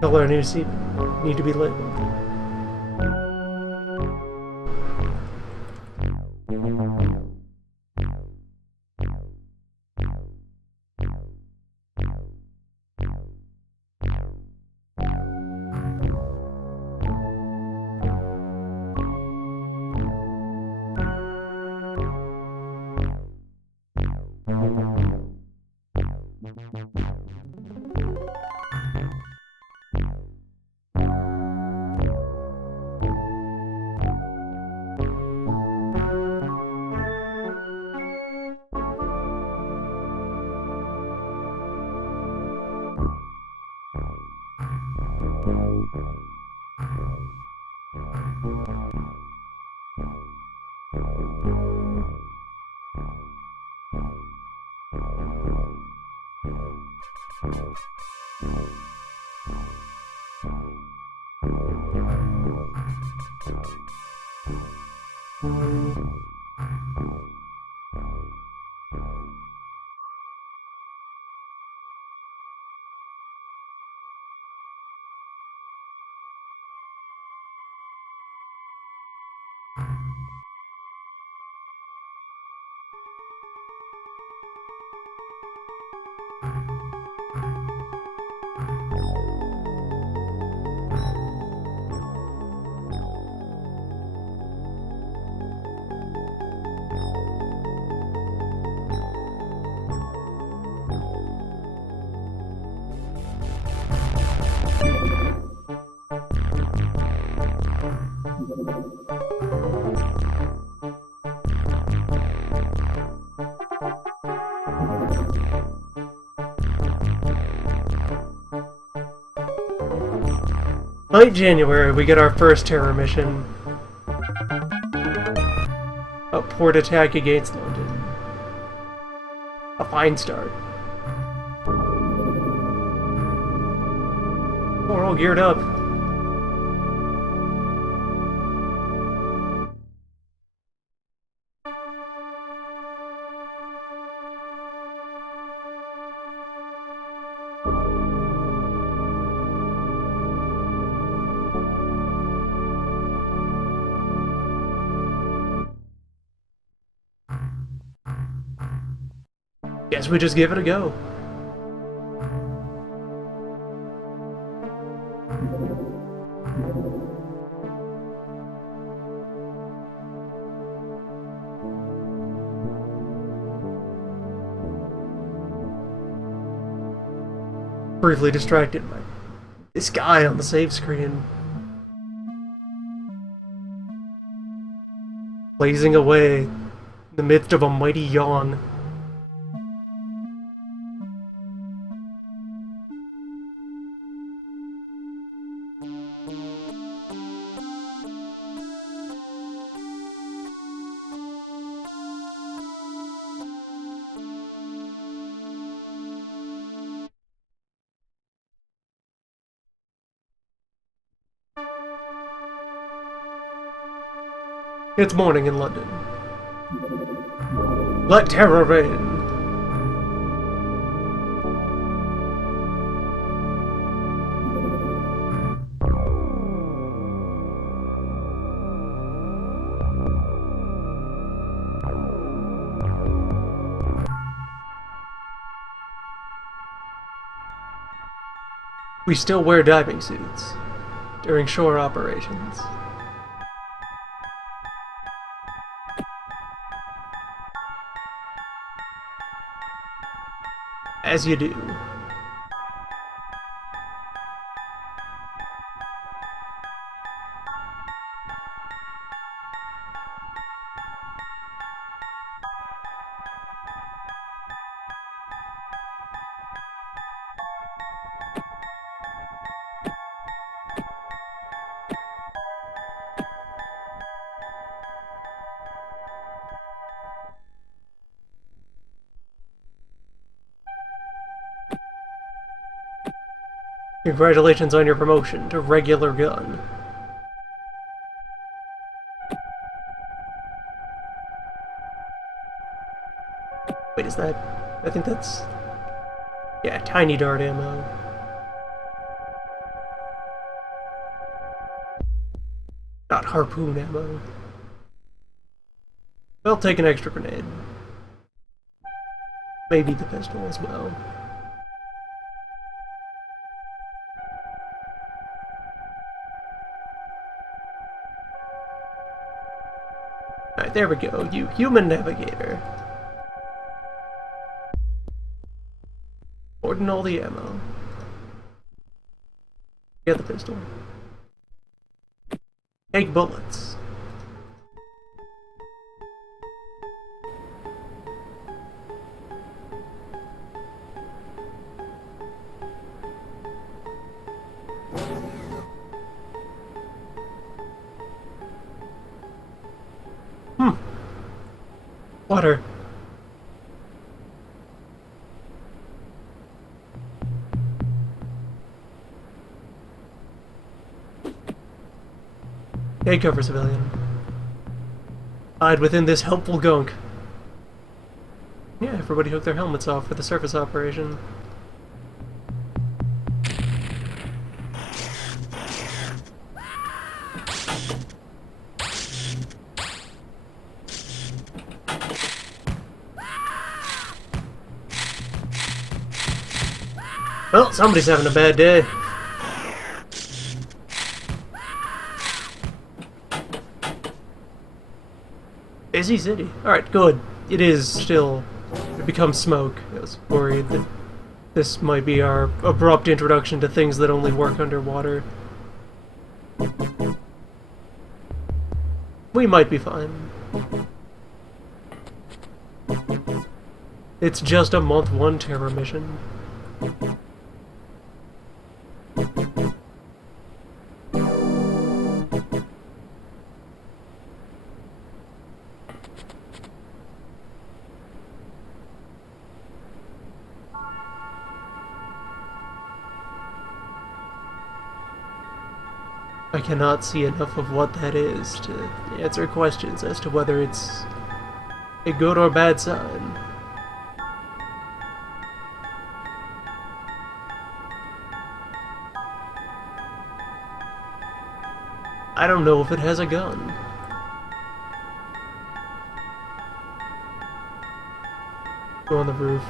Color new seat need to be lit. Late January, we get our first terror mission. A port attack against London. A fine start. We're all geared up. Guess we just give it a go. Briefly distracted by this guy on the save screen. Blazing away in the midst of a mighty yawn. It's morning in London. Let terror reign. We still wear diving suits during shore operations. As you do. Congratulations on your promotion to regular gun. Wait, is that... I think that's... yeah, tiny dart ammo. Not harpoon ammo. Well, take an extra grenade. Maybe the pistol as well. Alright, there we go, you human navigator. Hoarding all the ammo. Get the pistol. Take bullets. Water. Take cover, civilian. Hide within this helpful gunk. Yeah, everybody hook their helmets off for the surface operation. Well, somebody's having a bad day. Busy city. Alright, good. It is still... it becomes smoke. I was worried that this might be our abrupt introduction to things that only work underwater. We might be fine. It's just a month 1 terror mission. I cannot see enough of what that is to answer questions as to whether it's a good or bad sign. I don't know if it has a gun. Go on the roof.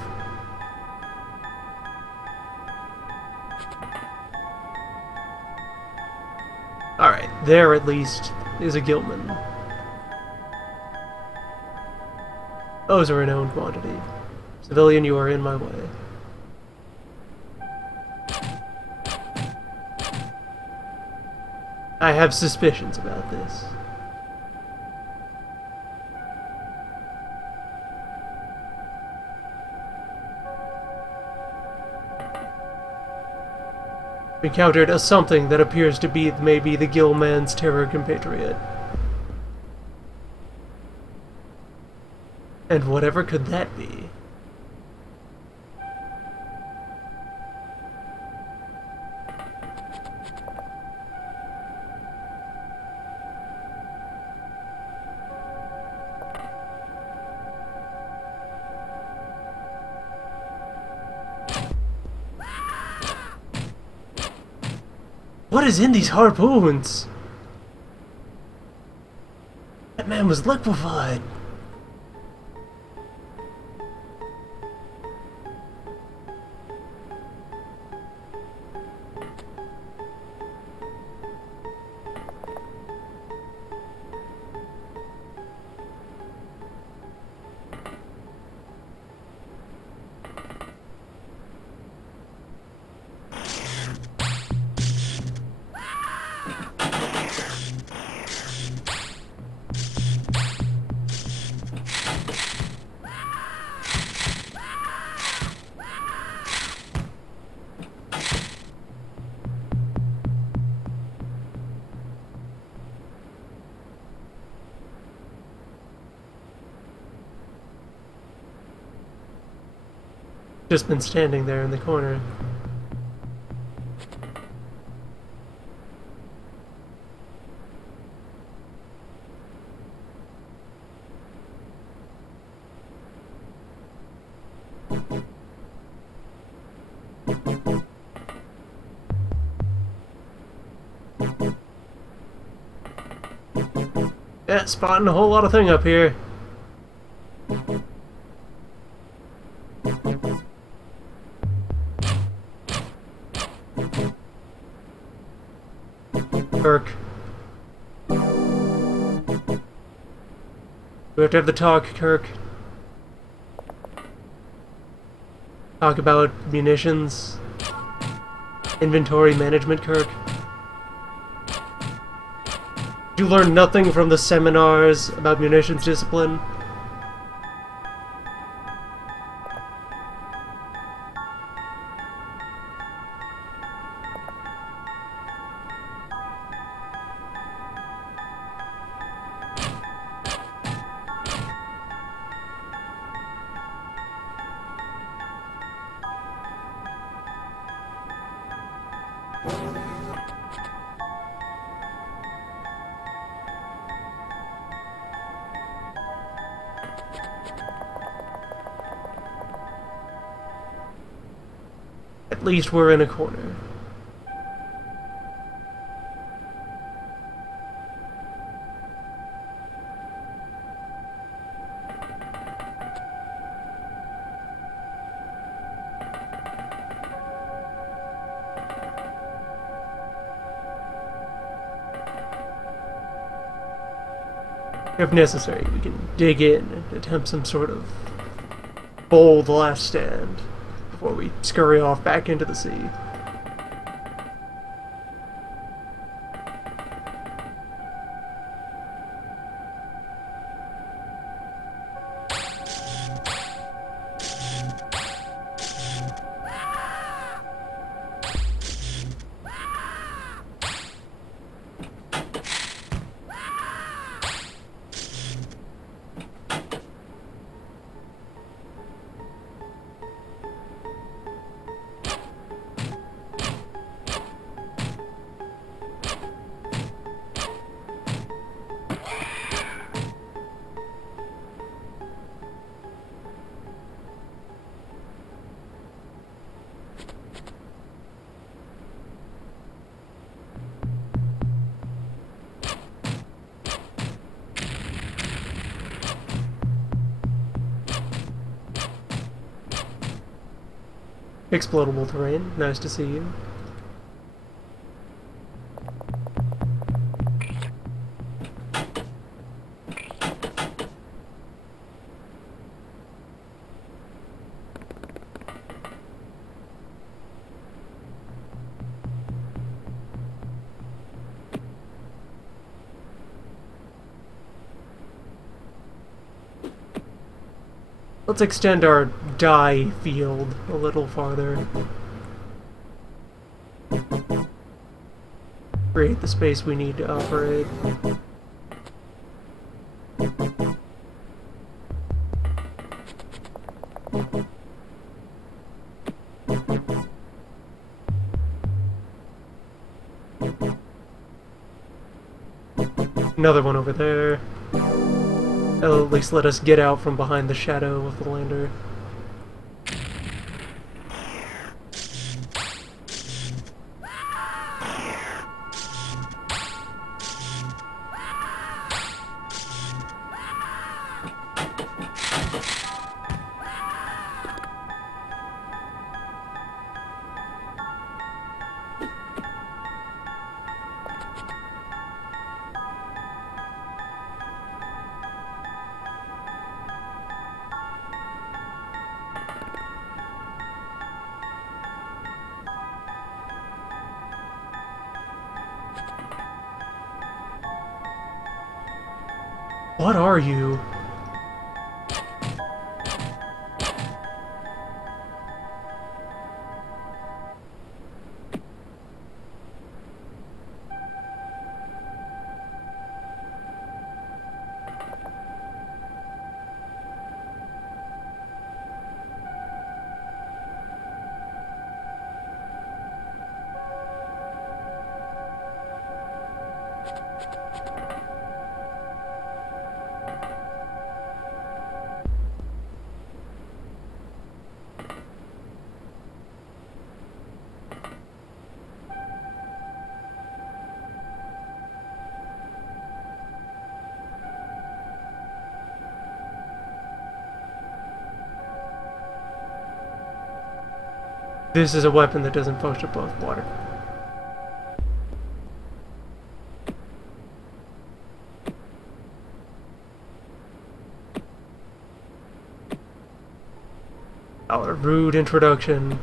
Alright, there at least is a Gilman. Those are a known quantity. Civilian, you are in my way. I have suspicions about this. Encountered a something that appears to be maybe the Gilman's terror compatriot. And whatever could that be? What is in these harpoons? That man was liquefied. Just been standing there in the corner. Yeah, spotting a whole lot of thing up here. Kirk. We have to have the talk, Kirk. Talk about munitions. Inventory management, Kirk. You learn nothing from the seminars about munitions discipline. At least we're in a corner. If necessary, we can dig in and attempt some sort of bold last stand before we scurry off back into the sea. Explodable terrain, nice to see you. Let's extend our dye field a little farther. Create the space we need to operate. Another one over there. That'll at least let us get out from behind the shadow of the lander. What are you? This is a weapon that doesn't function above water. Our rude introduction.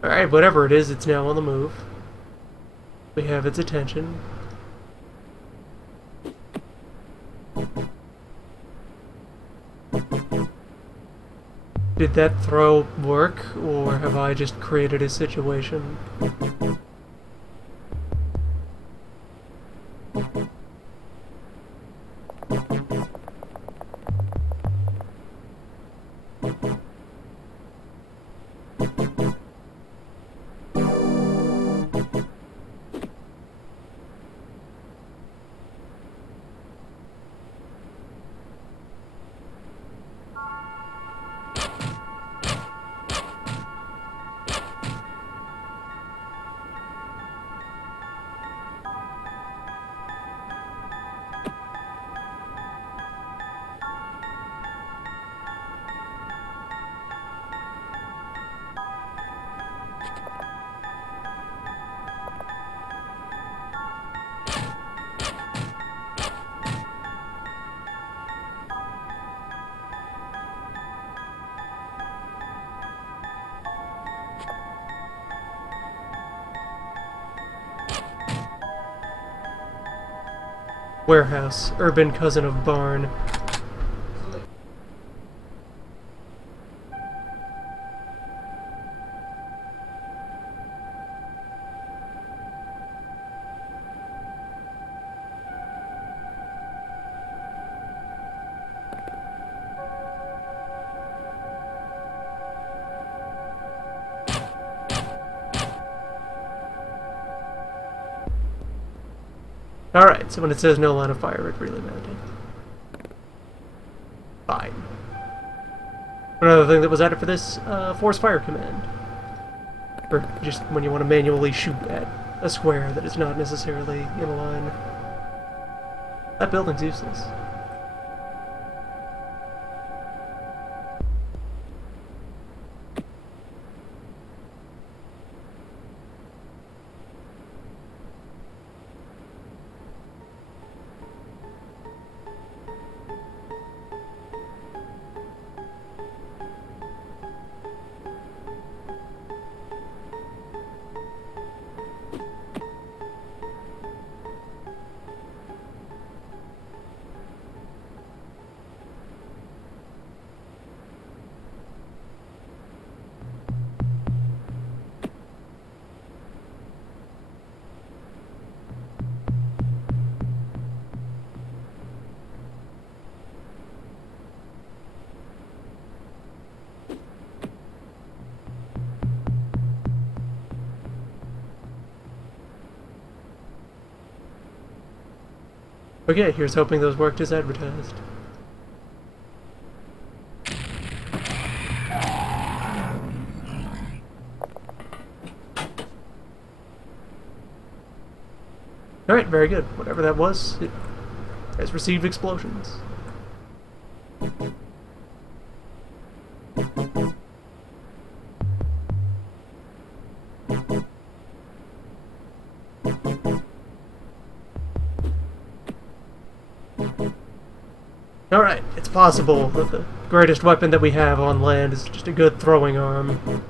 Alright, whatever it is, it's now on the move. We have its attention. Did that throw work, or have I just created a situation? Warehouse, urban cousin of barn. Alright, so when it says no line of fire, it really meant it. Fine. Another thing that was added for this, force fire command. Or just when you want to manually shoot at a square that is not necessarily in a line. That building's useless. Okay, here's hoping those worked as advertised. Alright, very good. Whatever that was, it has received explosions. Alright, it's possible that the greatest weapon that we have on land is just a good throwing arm.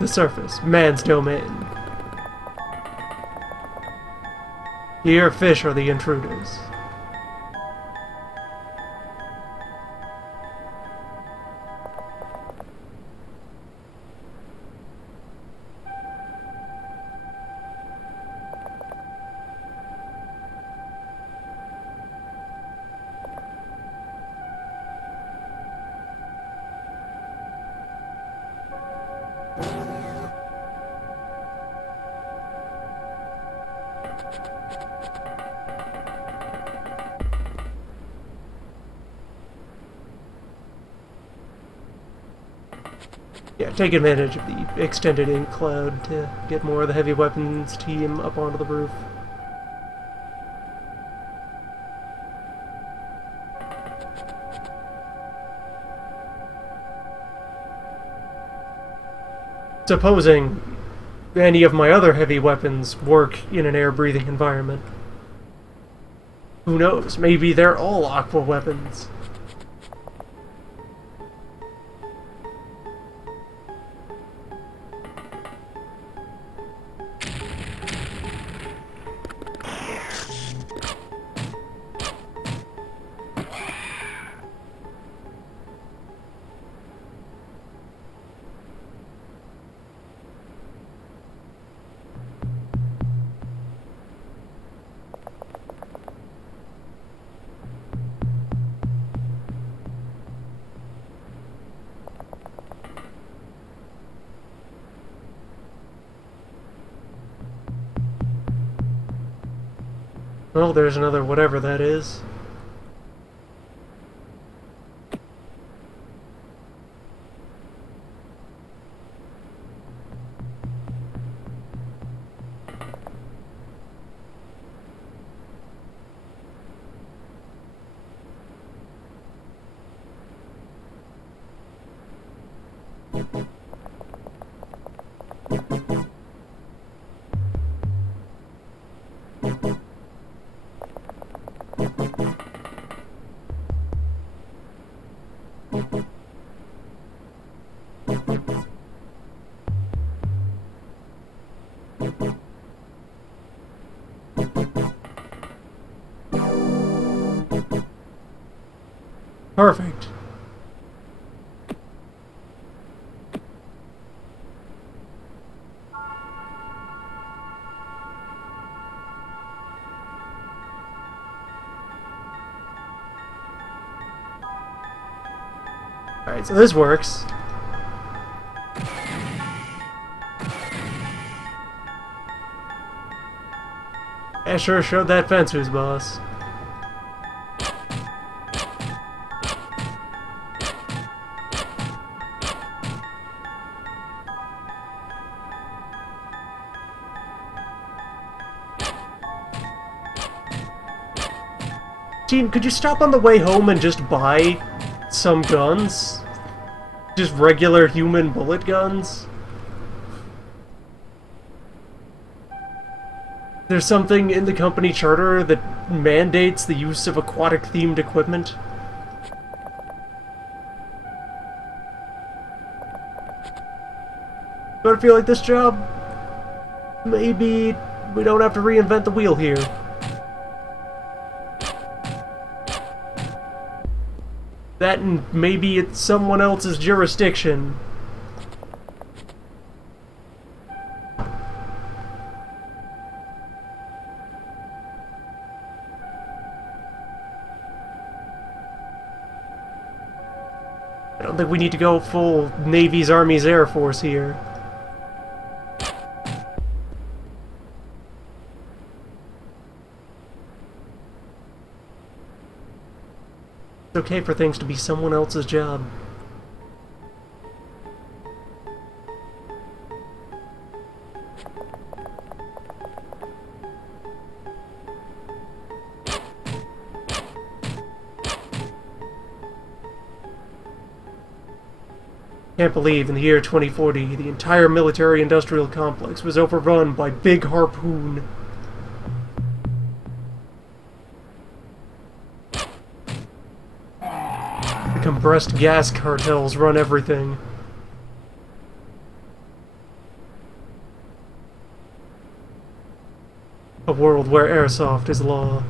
The surface, man's domain. Here, fish are the intruders. Yeah, take advantage of the extended ink cloud to get more of the heavy weapons team up onto the roof. Supposing any of my other heavy weapons work in an air-breathing environment. Who knows? Maybe they're all aqua weapons. Well, there's another whatever that is. Perfect. Alright, so this works. I sure showed that fence who's boss. Team, could you stop on the way home and just buy some guns? Just regular human bullet guns? There's something in the company charter that mandates the use of aquatic-themed equipment. But I feel like this job, maybe we don't have to reinvent the wheel here. That and maybe it's someone else's jurisdiction. I don't think we need to go full Navy's, Army's, Air Force here. It's okay for things to be someone else's job. Can't believe in the year 2040, the entire military-industrial complex was overrun by Big Harpoon. The compressed gas cartels run everything. A world where airsoft is law.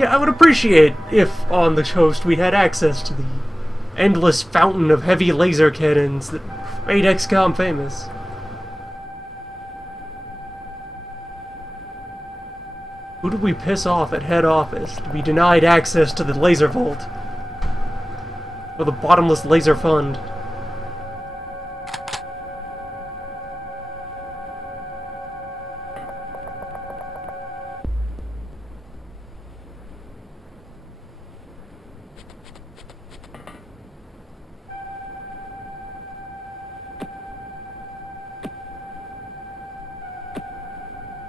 Yeah, I would appreciate if, on the coast, we had access to the endless fountain of heavy laser cannons that made XCOM famous. Who did we piss off at head office to be denied access to the laser vault? Or the bottomless laser fund?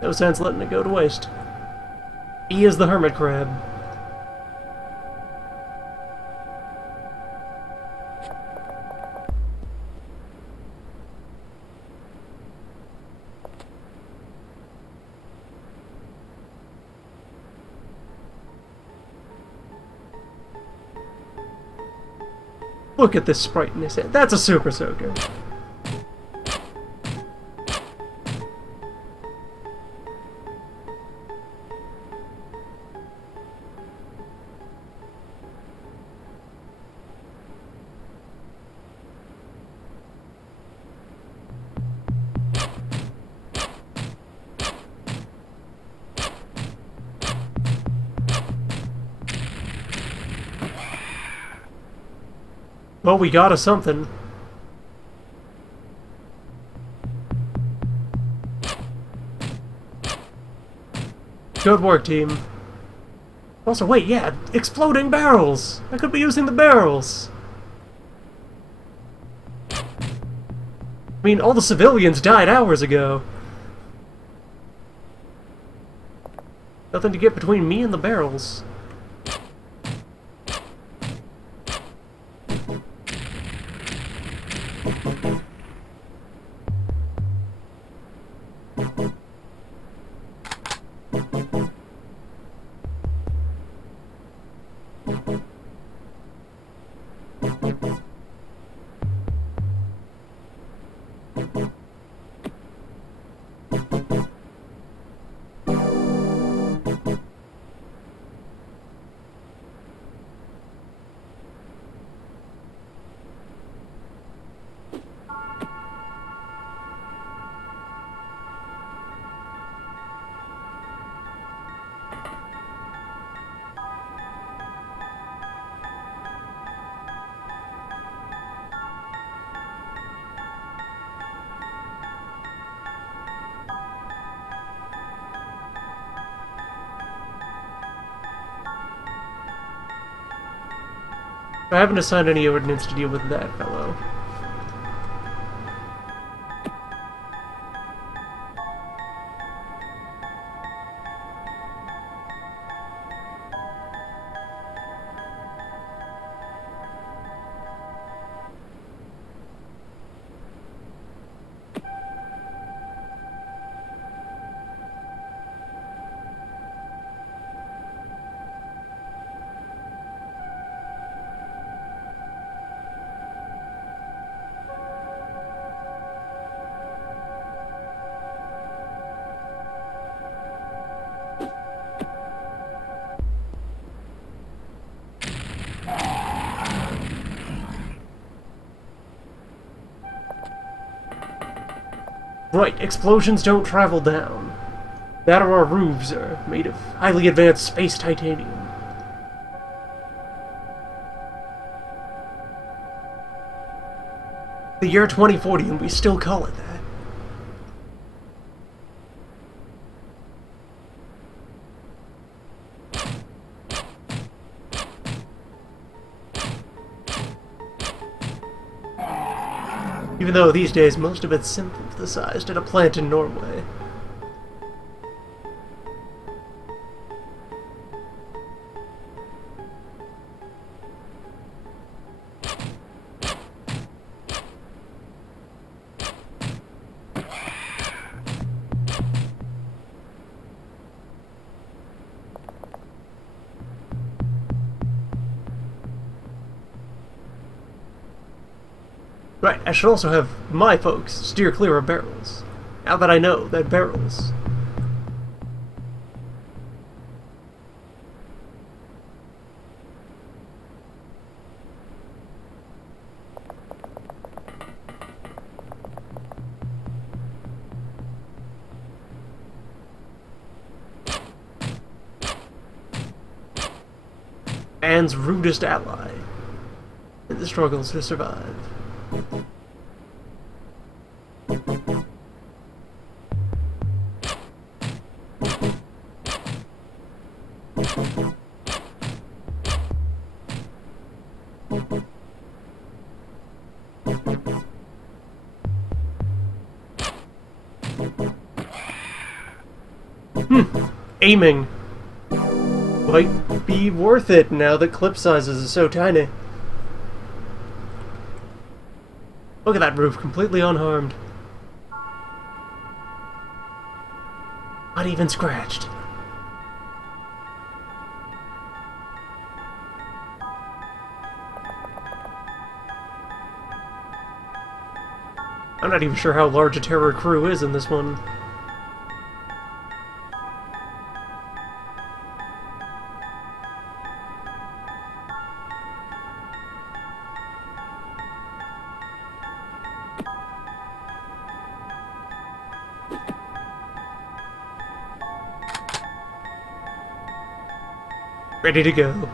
No sense letting it go to waste. E is the hermit crab. Look at this sprite in his head. That's a super soaker. Well, we got us something. Good work, team. Also, wait, yeah, exploding barrels! I could be using the barrels! I mean, all the civilians died hours ago. Nothing to get between me and the barrels. I haven't assigned any ordnance to deal with that fellow. Right, explosions don't travel down. That or our roofs are made of highly advanced space titanium. The year 2040 and we still call it that. Even though these days most of it's synthesized at a plant in Norway. Right, I should also have my folks steer clear of barrels. Now that I know that barrels... man's rudest ally in the struggles to survive. Aiming might be worth it now that clip sizes are so tiny. Look at that roof, completely unharmed. Not even scratched. I'm not even sure how large a terror crew is in this one. Ready to go.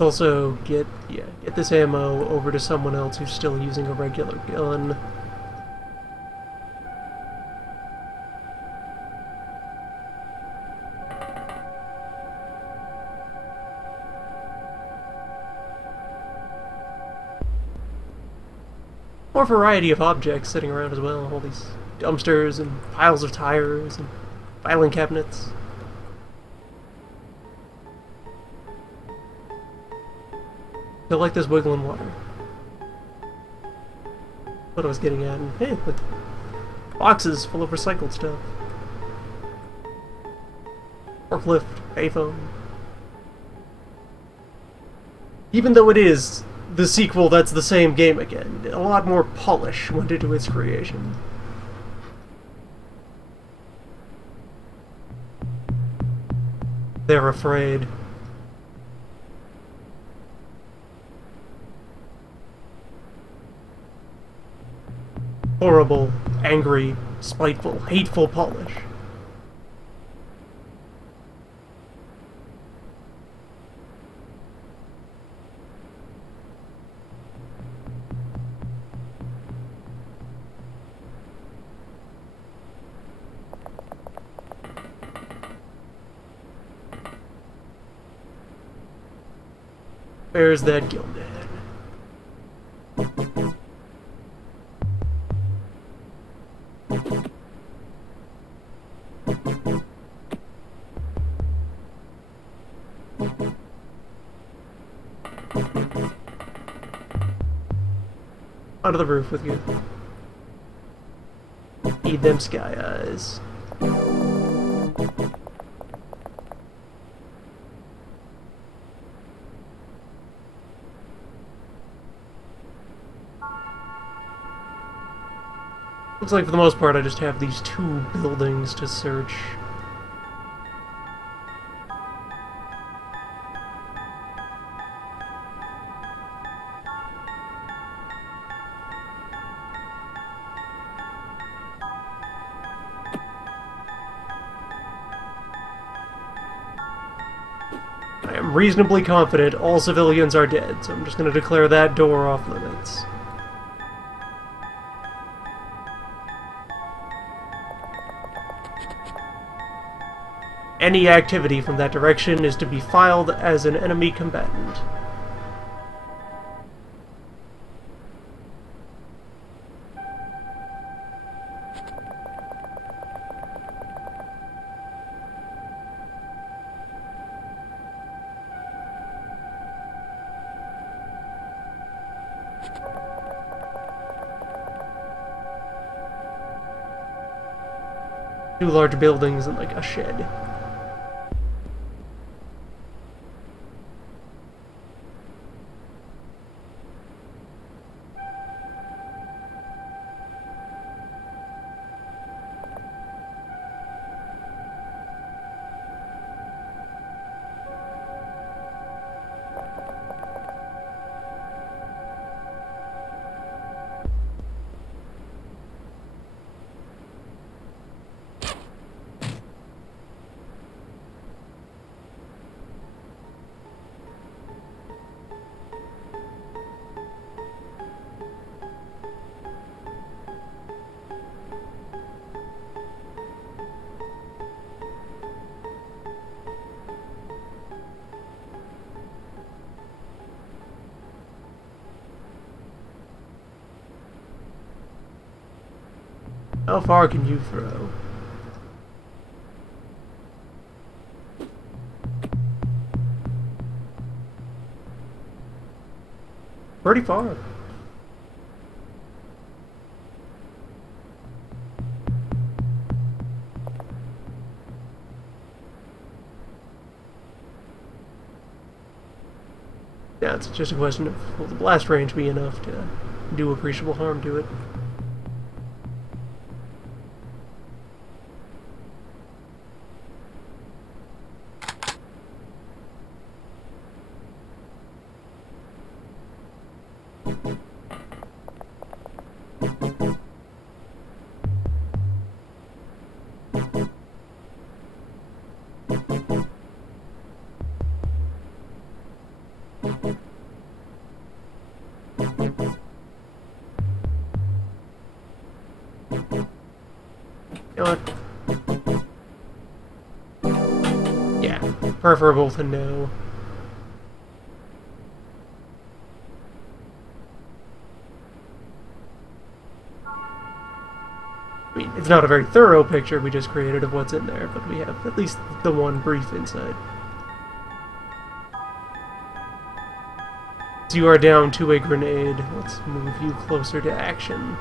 Also, get this ammo over to someone else who's still using a regular gun. More variety of objects sitting around as well. All these dumpsters and piles of tires and filing cabinets. I like this wiggling water. What I was getting at. And hey, look. Boxes full of recycled stuff. Forklift, payphone. Even though it is the sequel that's the same game again, a lot more polish went into its creation. They're afraid. Horrible, angry, spiteful, hateful polish. Where's that Gildan? Onto the roof with you. Need them sky eyes. Looks like for the most part I just have these two buildings to search. I am reasonably confident all civilians are dead, so I'm just going to declare that door off limits. Any activity from that direction is to be filed as an enemy combatant. Two large buildings and like a shed. How far can you throw? Pretty far. Yeah, it's just a question of, will the blast range be enough to do appreciable harm to it? You know what? Yeah, preferable to no. I mean, it's not a very thorough picture we just created of what's in there, but we have at least the one brief insight. You are down to a grenade. Let's move you closer to action.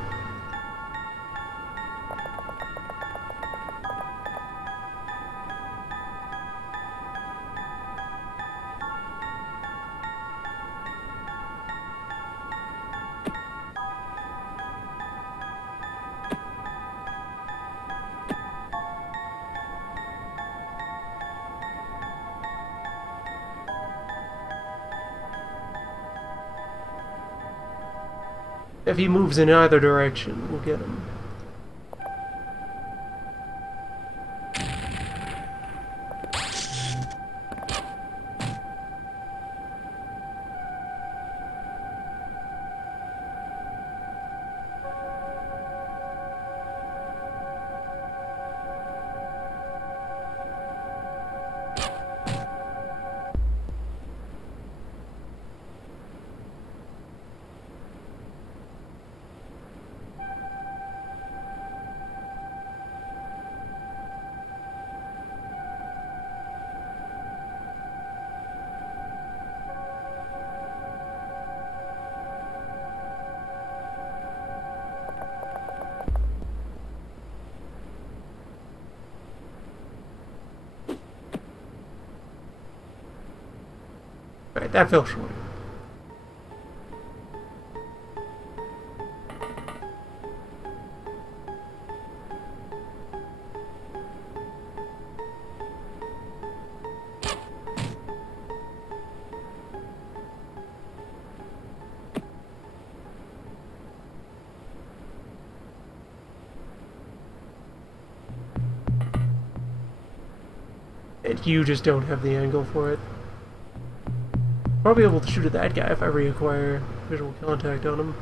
If he moves in either direction, we'll get him. Alright, that fell short. And you just don't have the angle for it. Probably able to shoot at that guy if I reacquire visual contact on him.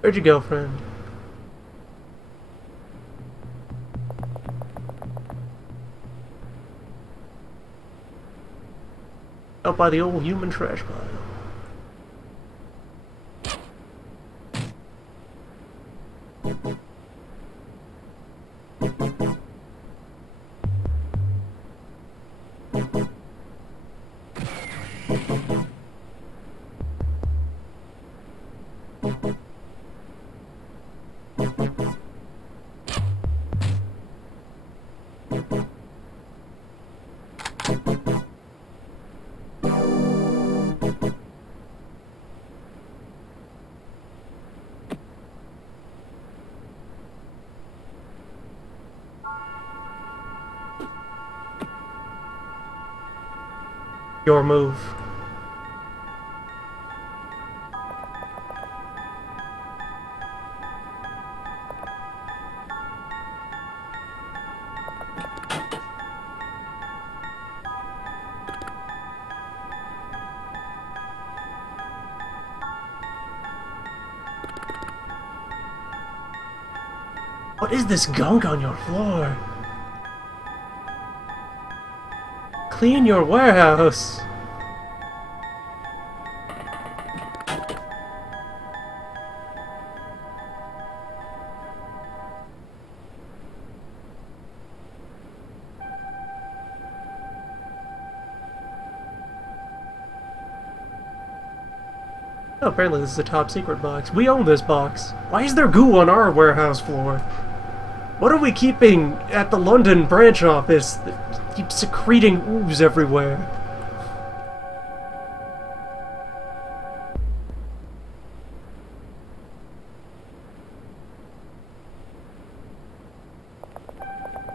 Where'd you go, friend? Out by the old human trash pile. Your move. What is this gunk on your floor? Clean your warehouse! Oh, apparently this is a top secret box. We own this box. Why is there goo on our warehouse floor? What are we keeping at the London branch office that keeps secreting ooze everywhere?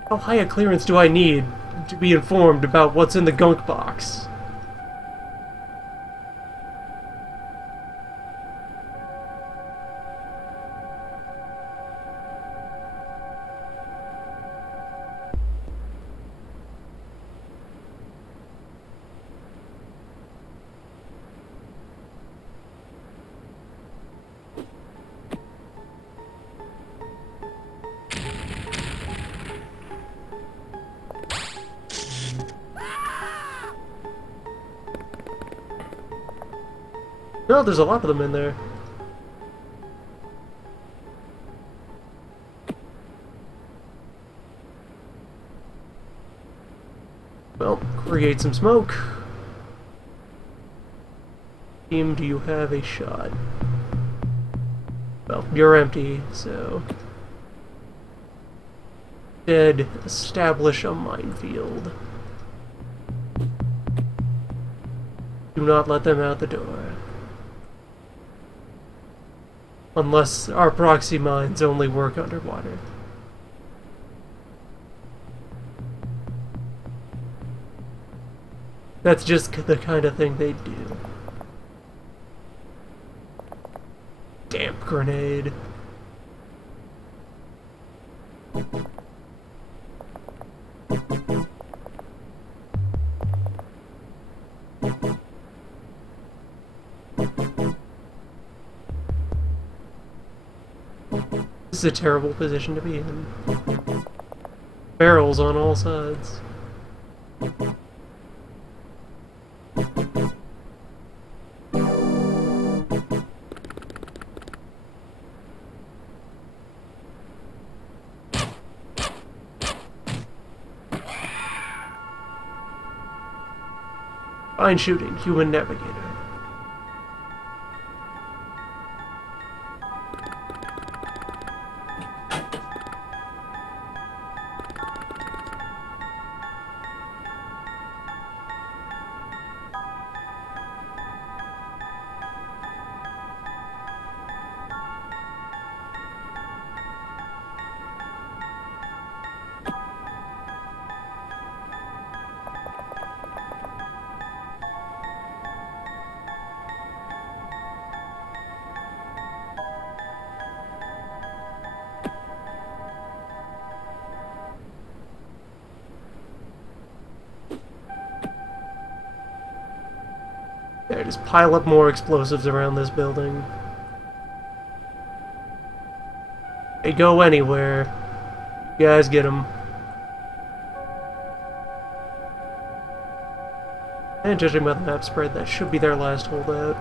How high a clearance do I need to be informed about what's in the gunk box? No, there's a lot of them in there. Well, create some smoke. Team, do you have a shot? Well, you're empty, so... Instead, establish a minefield. Do not let them out the door. Unless our proxy mines only work underwater. That's just the kind of thing they do. Damp grenade. This is a terrible position to be in. Barrels on all sides. Fine shooting, human navigator. There, just pile up more explosives around this building. They go anywhere. You guys get them. And judging by the map spread, that should be their last holdout.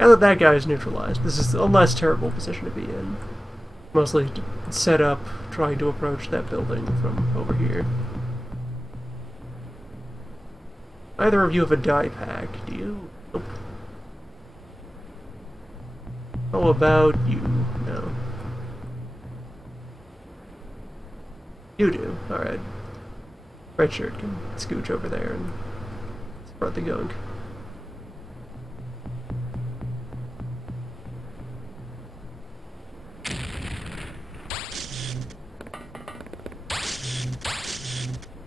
Now that that guy is neutralized, this is a less terrible position to be in. Mostly set up, trying to approach that building from over here. Either of you have a dye pack, do you? Nope. How about you? No. You do, alright. Red shirt can scooch over there and spread the gunk.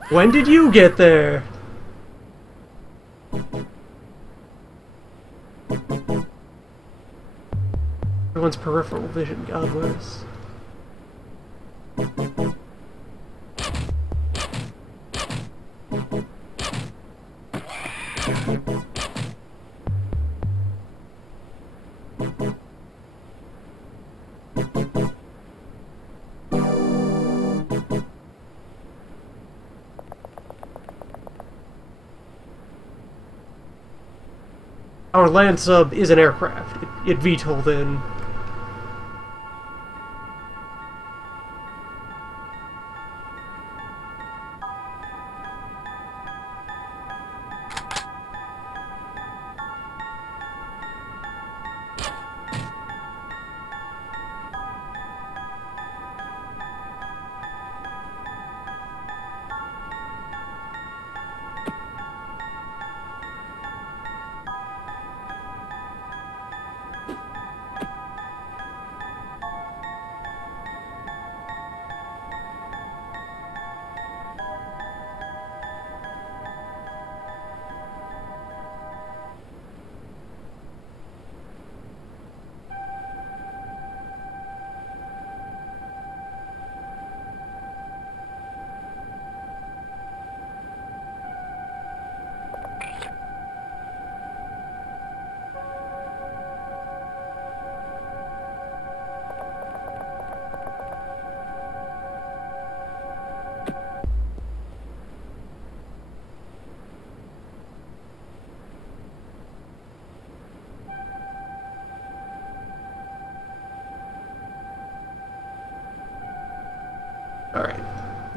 When did you get there? Everyone's peripheral vision got worse. Our land sub is an aircraft. It VTOL'd in.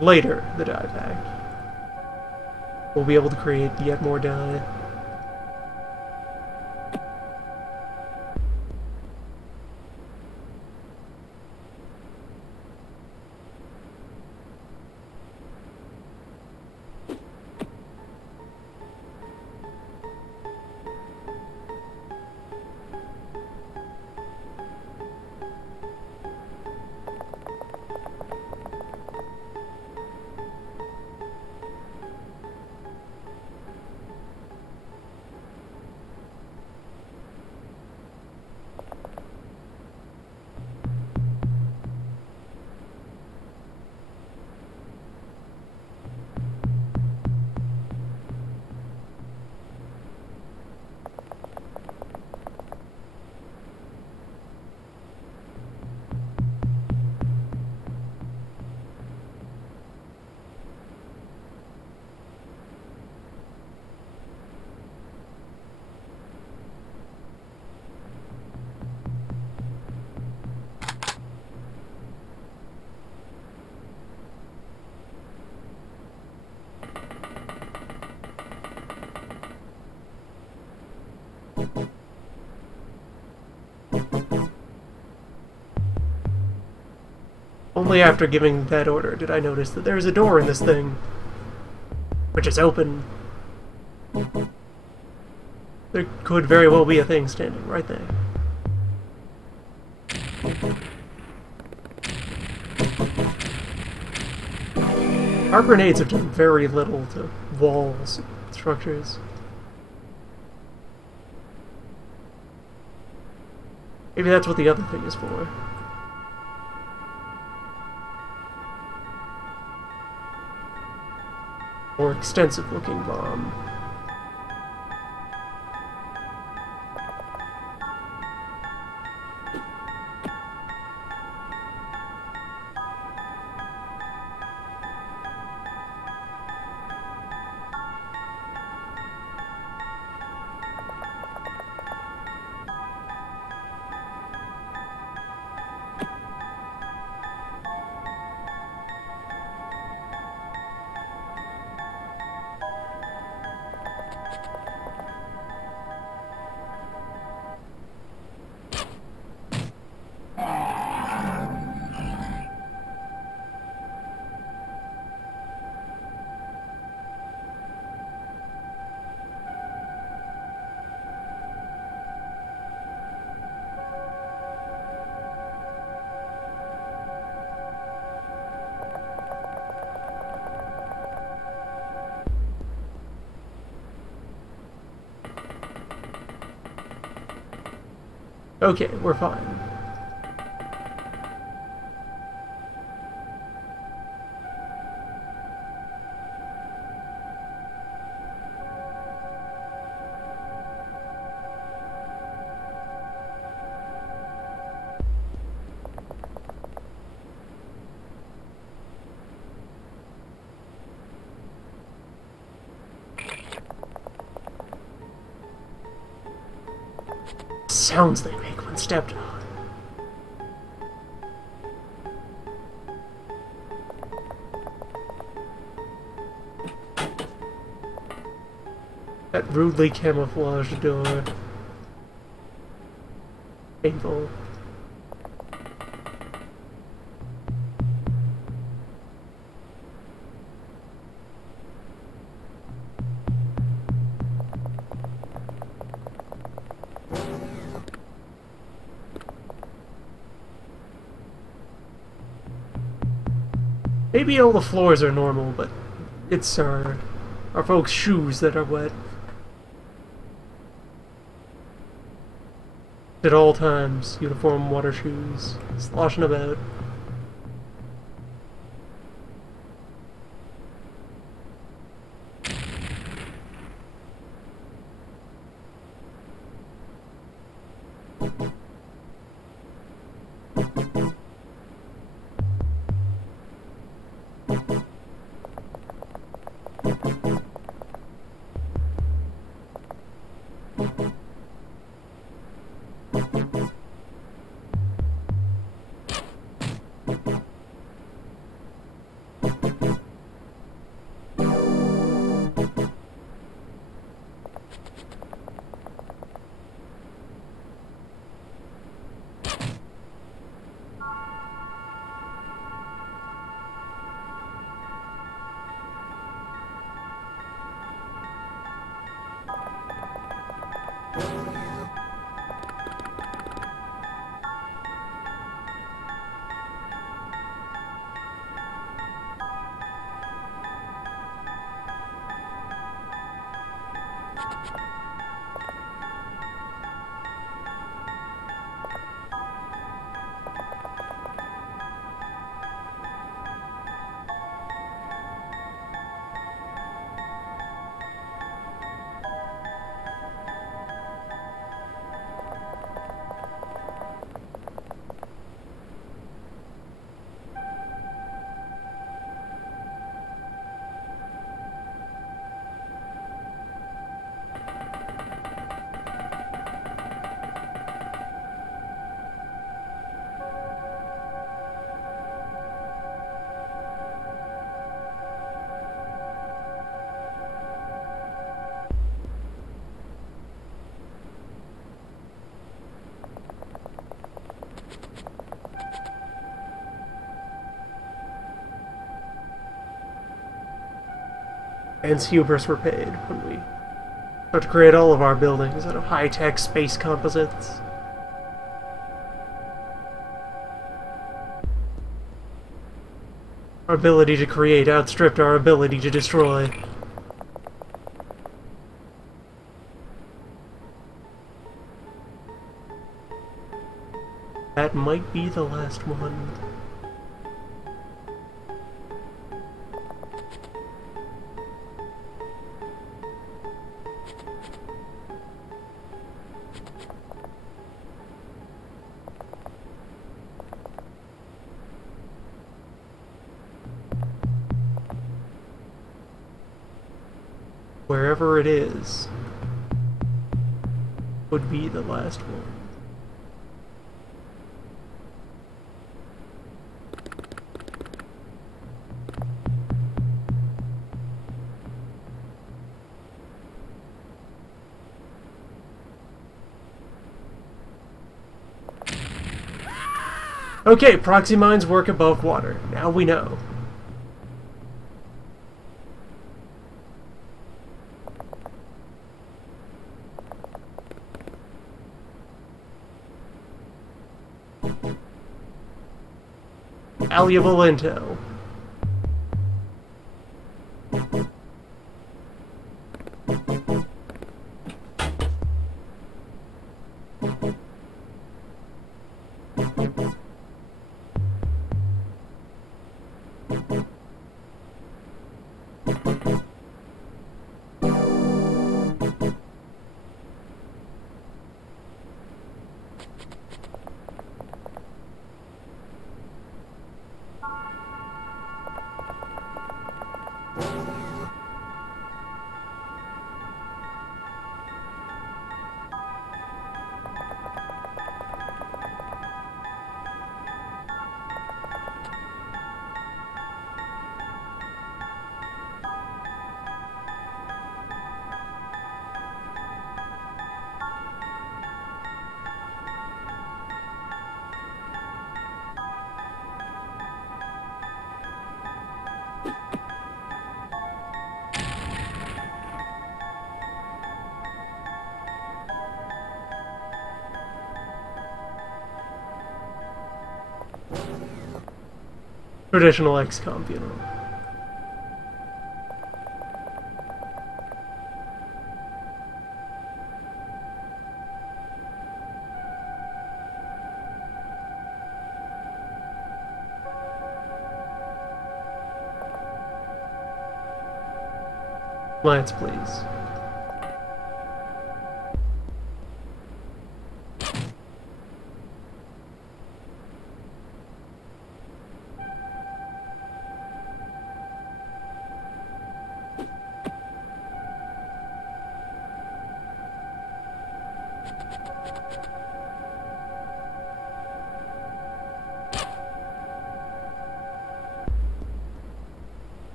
later the dye pack, we'll be able to create yet more dye. Only after giving that order did I notice that there's a door in this thing, which is open. There could very well be a thing standing right there. Our grenades have done very little to walls, structures. Maybe that's what the other thing is for. More extensive looking bomb. Okay, we're fine. Sounds they make when stepped on. That rudely camouflaged door. Painful. Maybe all the floors are normal, but it's our folks' shoes that are wet. At all times, uniform water shoes, sloshing about. And hubris were paid when we start to create all of our buildings out of high-tech space composites. Our ability to create outstripped our ability to destroy. That might be the last one. Wherever it is, would be the last one. Okay, proxy mines work above water. Now we know. Valuable intel. Traditional XCOM funeral. Lance, please.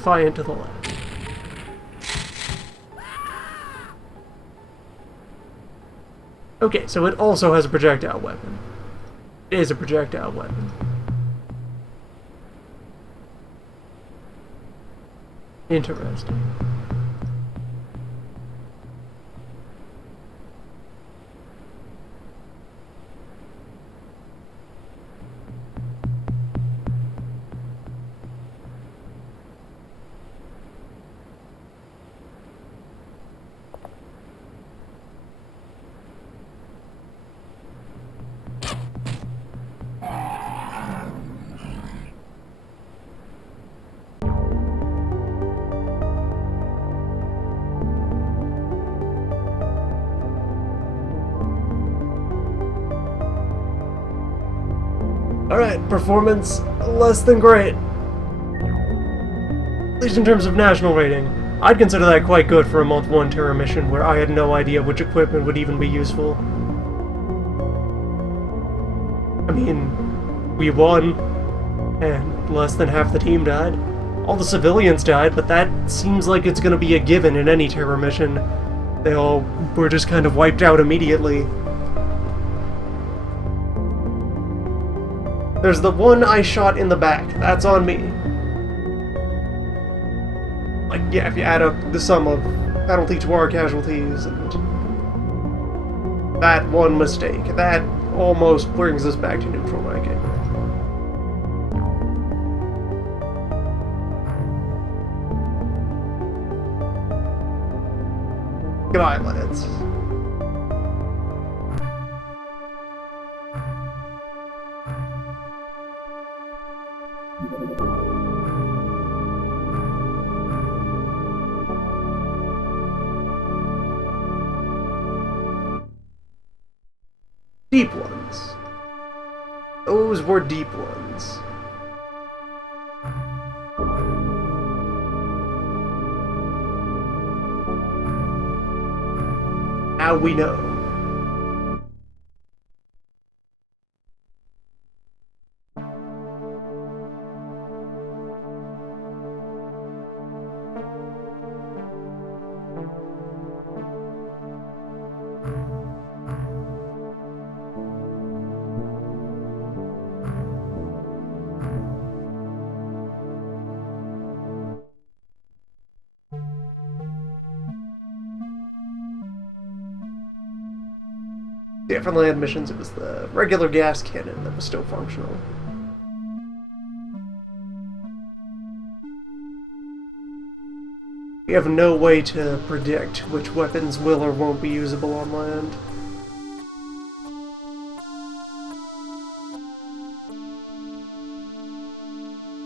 defiant to the last. Okay, so it also has a projectile weapon. It is a projectile weapon. Interesting. Alright, performance less than great. At least in terms of national rating. I'd consider that quite good for a month 1 terror mission where I had no idea which equipment would even be useful. I mean, we won, and less than half the team died. All the civilians died, but that seems like it's gonna be a given in any terror mission. They all were just kind of wiped out immediately. There's the one I shot in the back. That's on me. Like, yeah, if you add up the sum of penalty to our casualties and that one mistake, that almost brings us back to neutral ranking. Goodbye, Lance. Deep ones. Those were deep ones. Now we know. Yeah, for land missions, it was the regular gas cannon that was still functional. We have no way to predict which weapons will or won't be usable on land.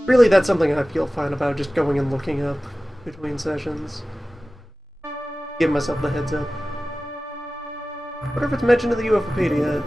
Really, that's something I feel fine about, just going and looking up between sessions. Give myself the heads up. Wonder if it's mentioned in the UFOpedia yet.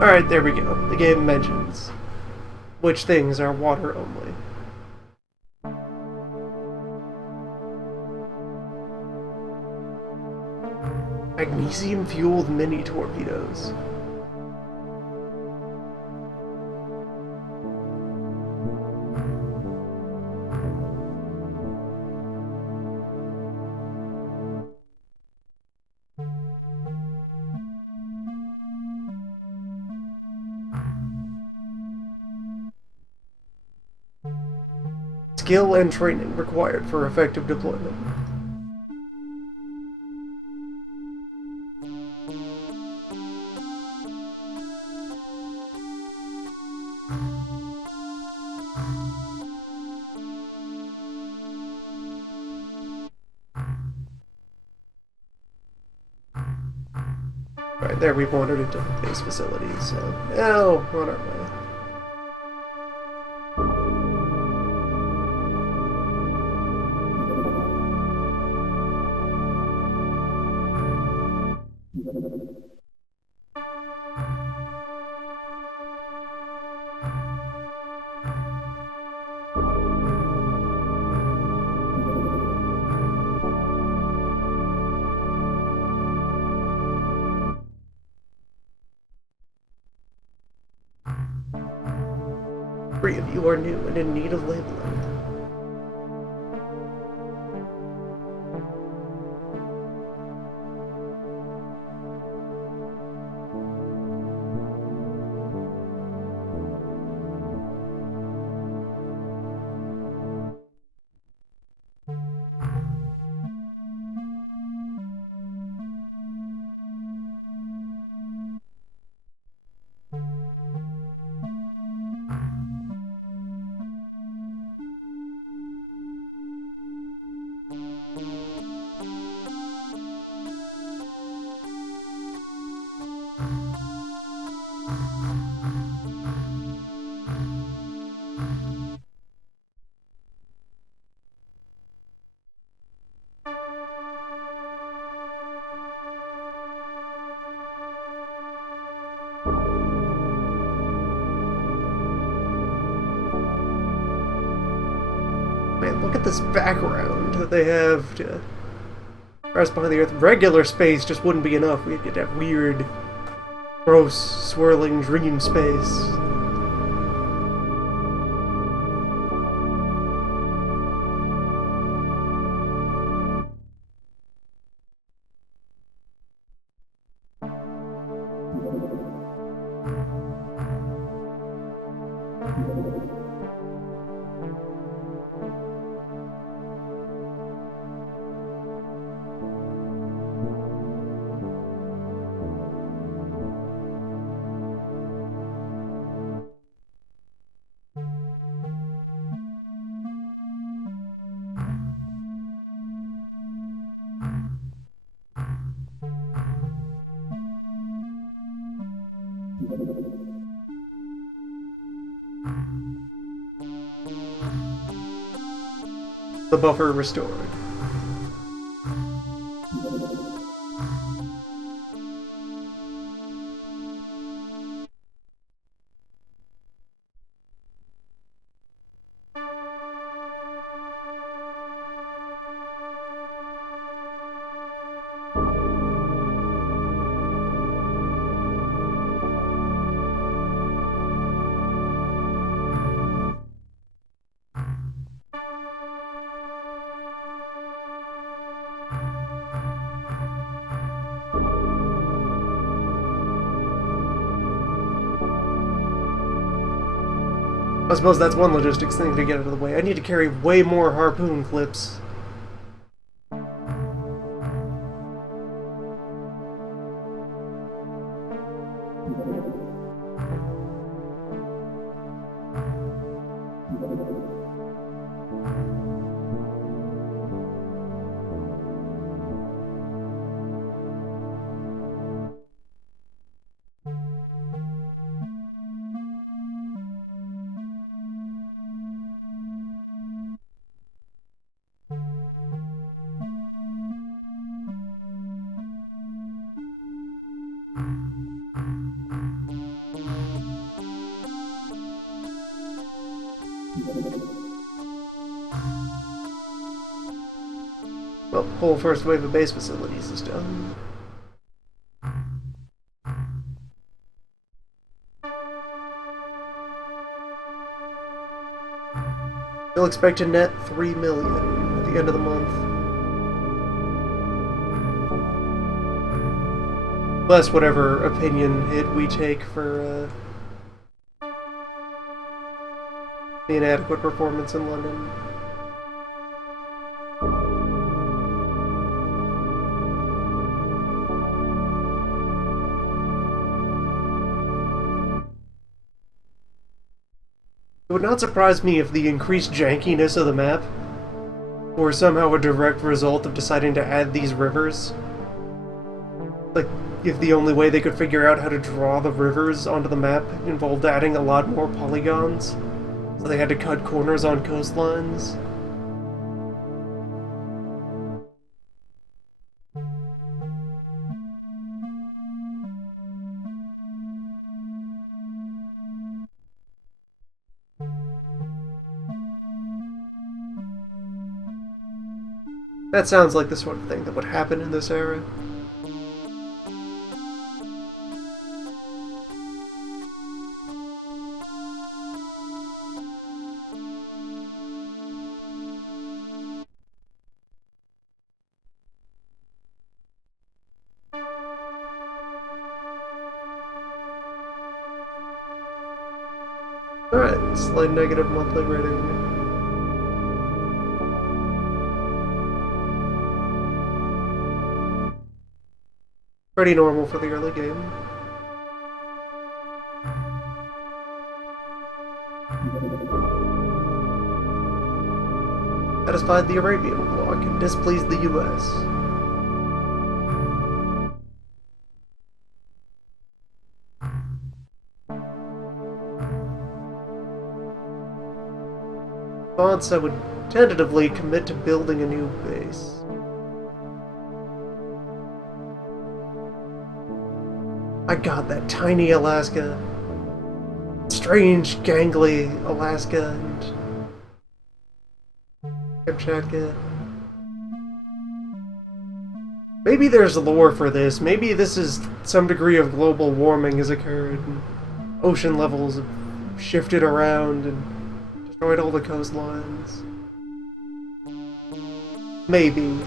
Alright, there we go. The game mentions which things are water only. Magnesium-fueled mini-torpedoes. Skill and training required for effective deployment. Right there, we've wandered into base facilities, so now on our way. 3 of you are new and in need of labeling. Man, look at this background that they have to press behind the earth. Regular space just wouldn't be enough. We'd get that weird, gross, swirling dream space. The buffer restored. I suppose that's one logistics thing to get out of the way. I need to carry way more harpoon clips. Well, the whole first wave of base facilities is done. You'll expect to net 3 million at the end of the month. Less whatever opinion hit we take for the inadequate performance in London. It would not surprise me if the increased jankiness of the map were somehow a direct result of deciding to add these rivers. Like, if the only way they could figure out how to draw the rivers onto the map involved adding a lot more polygons, so they had to cut corners on coastlines. That sounds like the sort of thing that would happen in this era. Alright, slight negative monthly rating. Pretty normal for the early game. Satisfied the Arabian bloc and displeased the US. Response, I would tentatively commit to building a new base. My god, that tiny Alaska. Strange, gangly Alaska and Kamchatka. Maybe there's lore for this. Maybe this is some degree of global warming has occurred. And ocean levels have shifted around and destroyed all the coastlines. Maybe.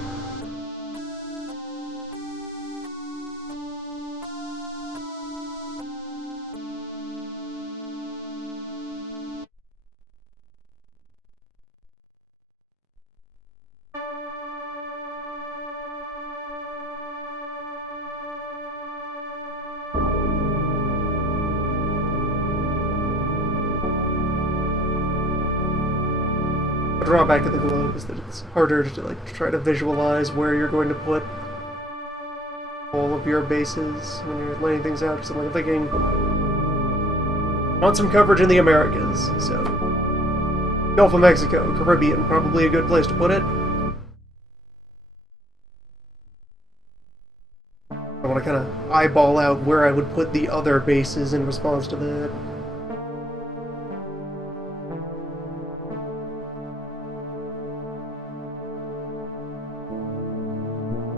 The drawback of the globe is that it's harder to try to visualize where you're going to put all of your bases when you're laying things out. So I'm thinking, I want some coverage in the Americas, so Gulf of Mexico, Caribbean, probably a good place to put it. I want to kind of eyeball out where I would put the other bases in response to that.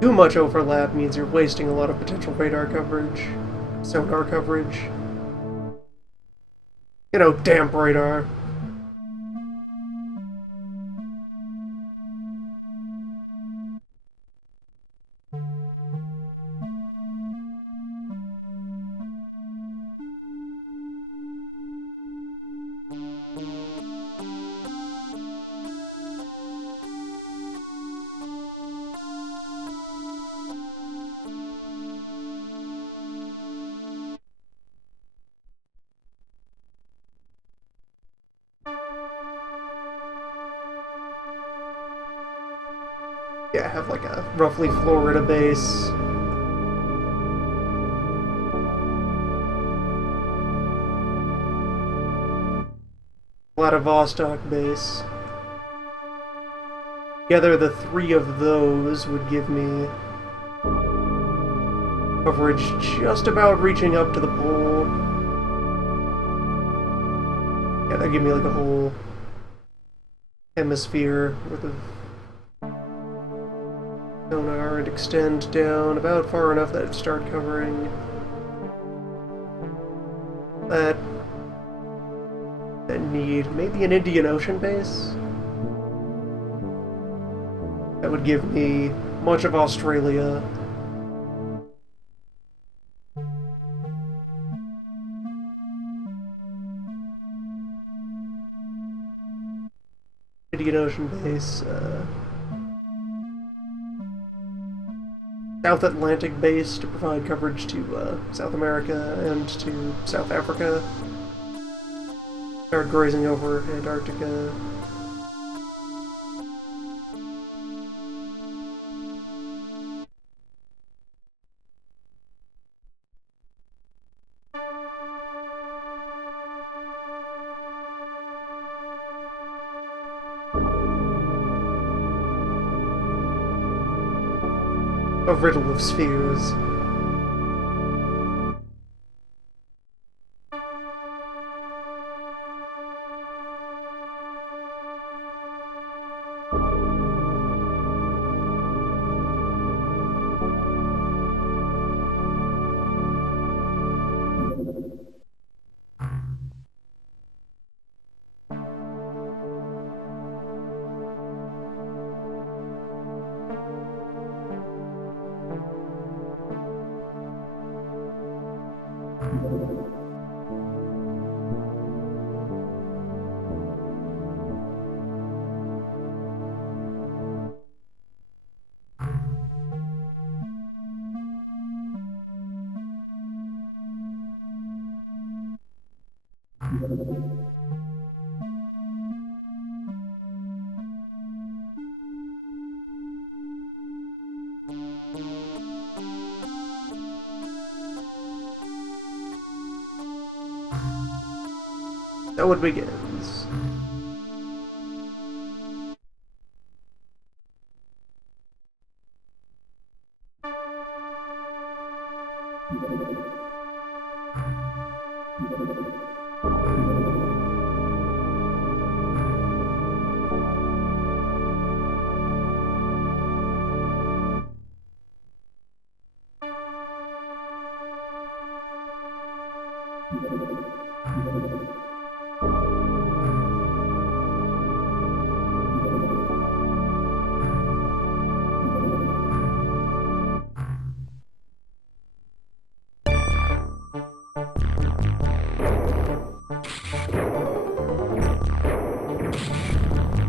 Too much overlap means you're wasting a lot of potential radar coverage, sonar coverage. You know, damp radar. Yeah, have like a roughly Florida base. Vladivostok base. Together, the three of those would give me coverage just about reaching up to the pole. Yeah, that'd give me like a whole hemisphere worth of sonar and extend down about far enough that it'd start covering that need maybe an Indian Ocean base. That would give me much of Australia. Indian Ocean base, South Atlantic base to provide coverage to South America and to South Africa. Start grazing over Antarctica. A riddle of spheres. Now it begins.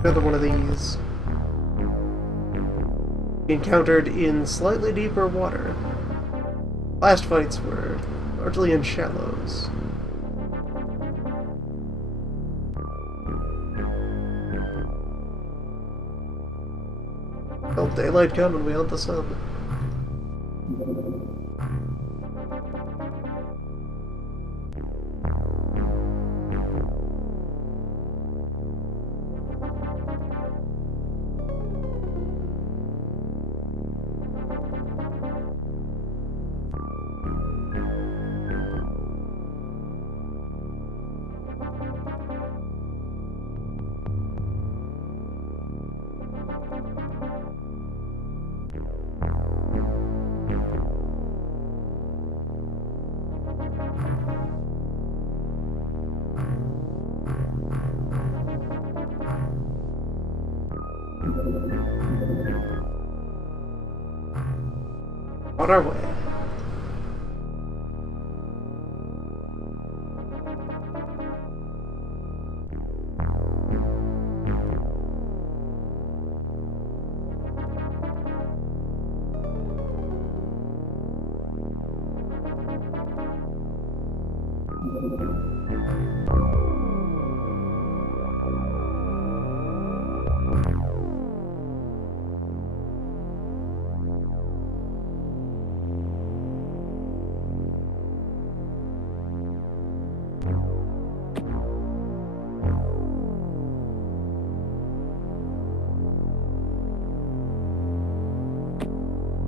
Another one of these. Encountered in slightly deeper water. Last fights were largely in shallows. Well, daylight come and we hunt the sun. On our way.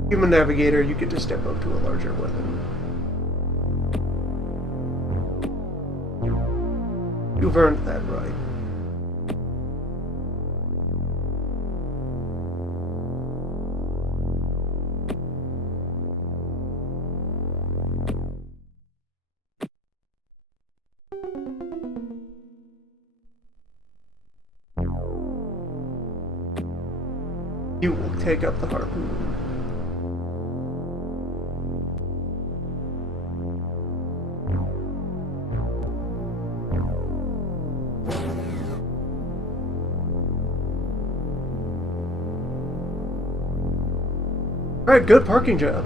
Human Navigator, you get to step up to a larger weapon. You've earned that right. You will take up the harpoon. Alright, good parking job.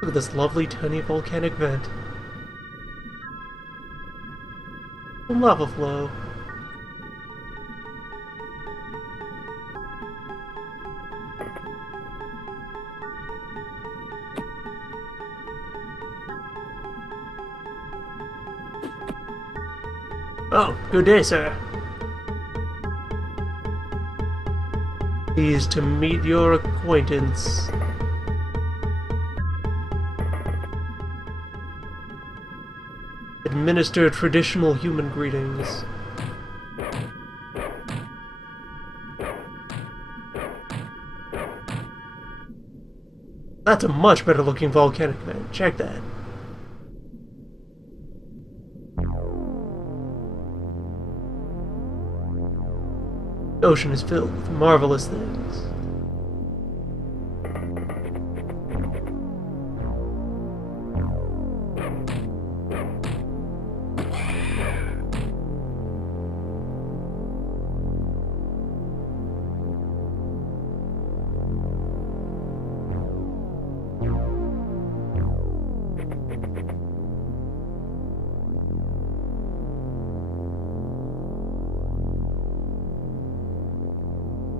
Look at this lovely tiny volcanic vent. Lava flow. Oh, good day, sir. Pleased to meet your acquaintance. Administer traditional human greetings. That's a much better looking volcanic vent. Check that. The ocean is filled with marvelous things.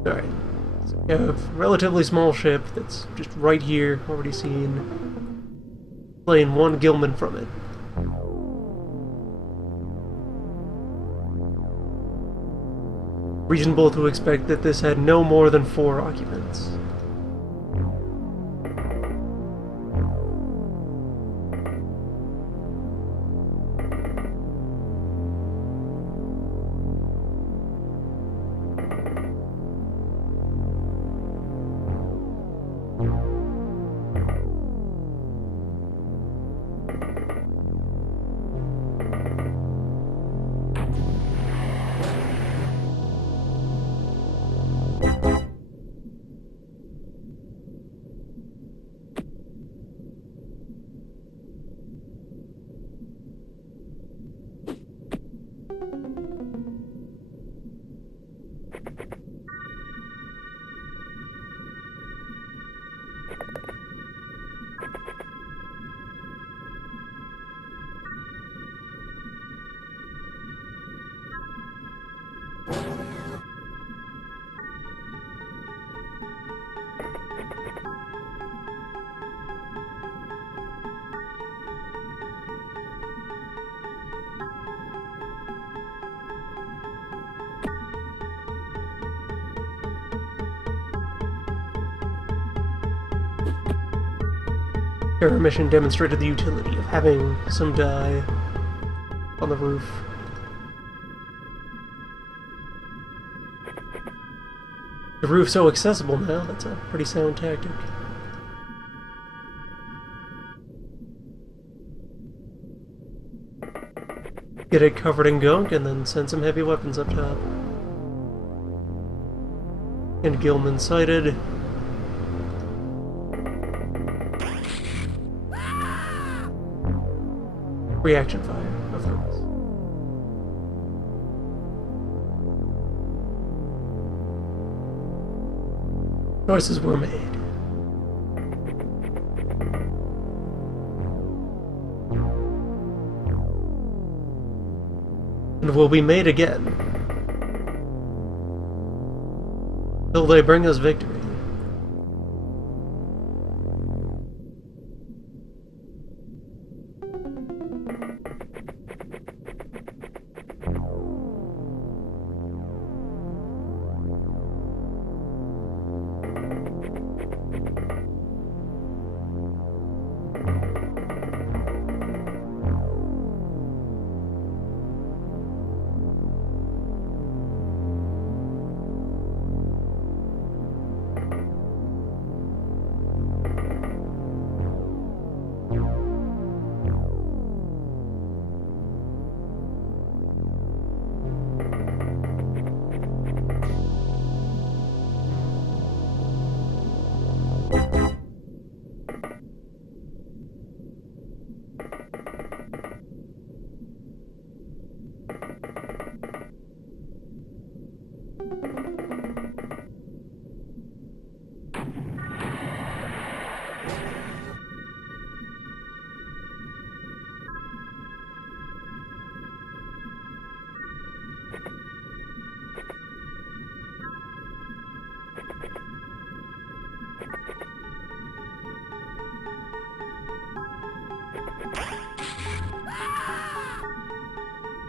Alright, so we have a relatively small ship that's just right here, already seen. Playing one Gilman from it. Reasonable to expect that this had no more than 4 occupants. Our mission demonstrated the utility of having some dye on the roof. The roof's so accessible now, that's a pretty sound tactic. Get it covered in gunk and then send some heavy weapons up top. And Gilman sighted. Reaction fire, of course. Choices were made. And will be made again. Till they bring us victory.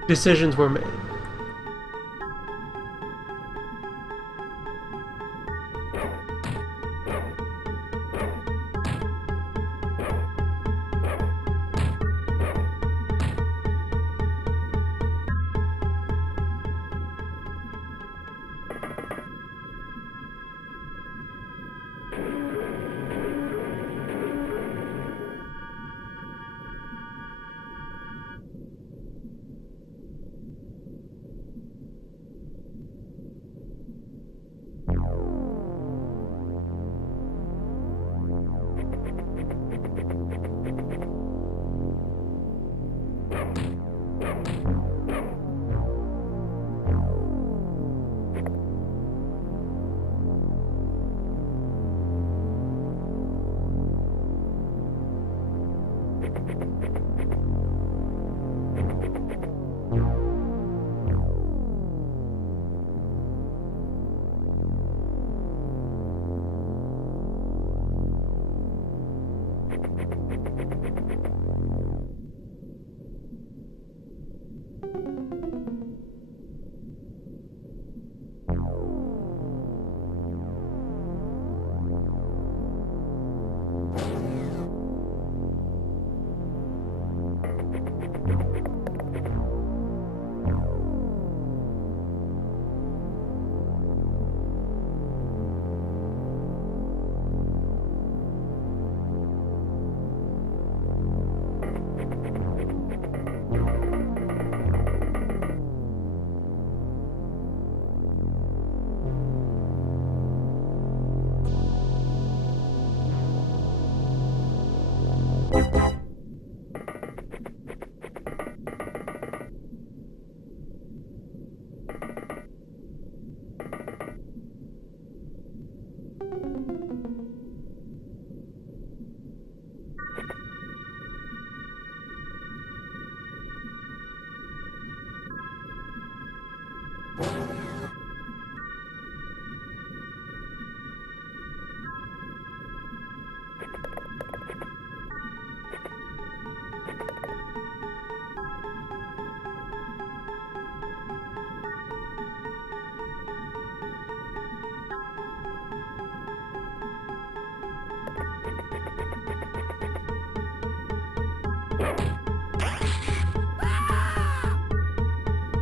Decisions were made.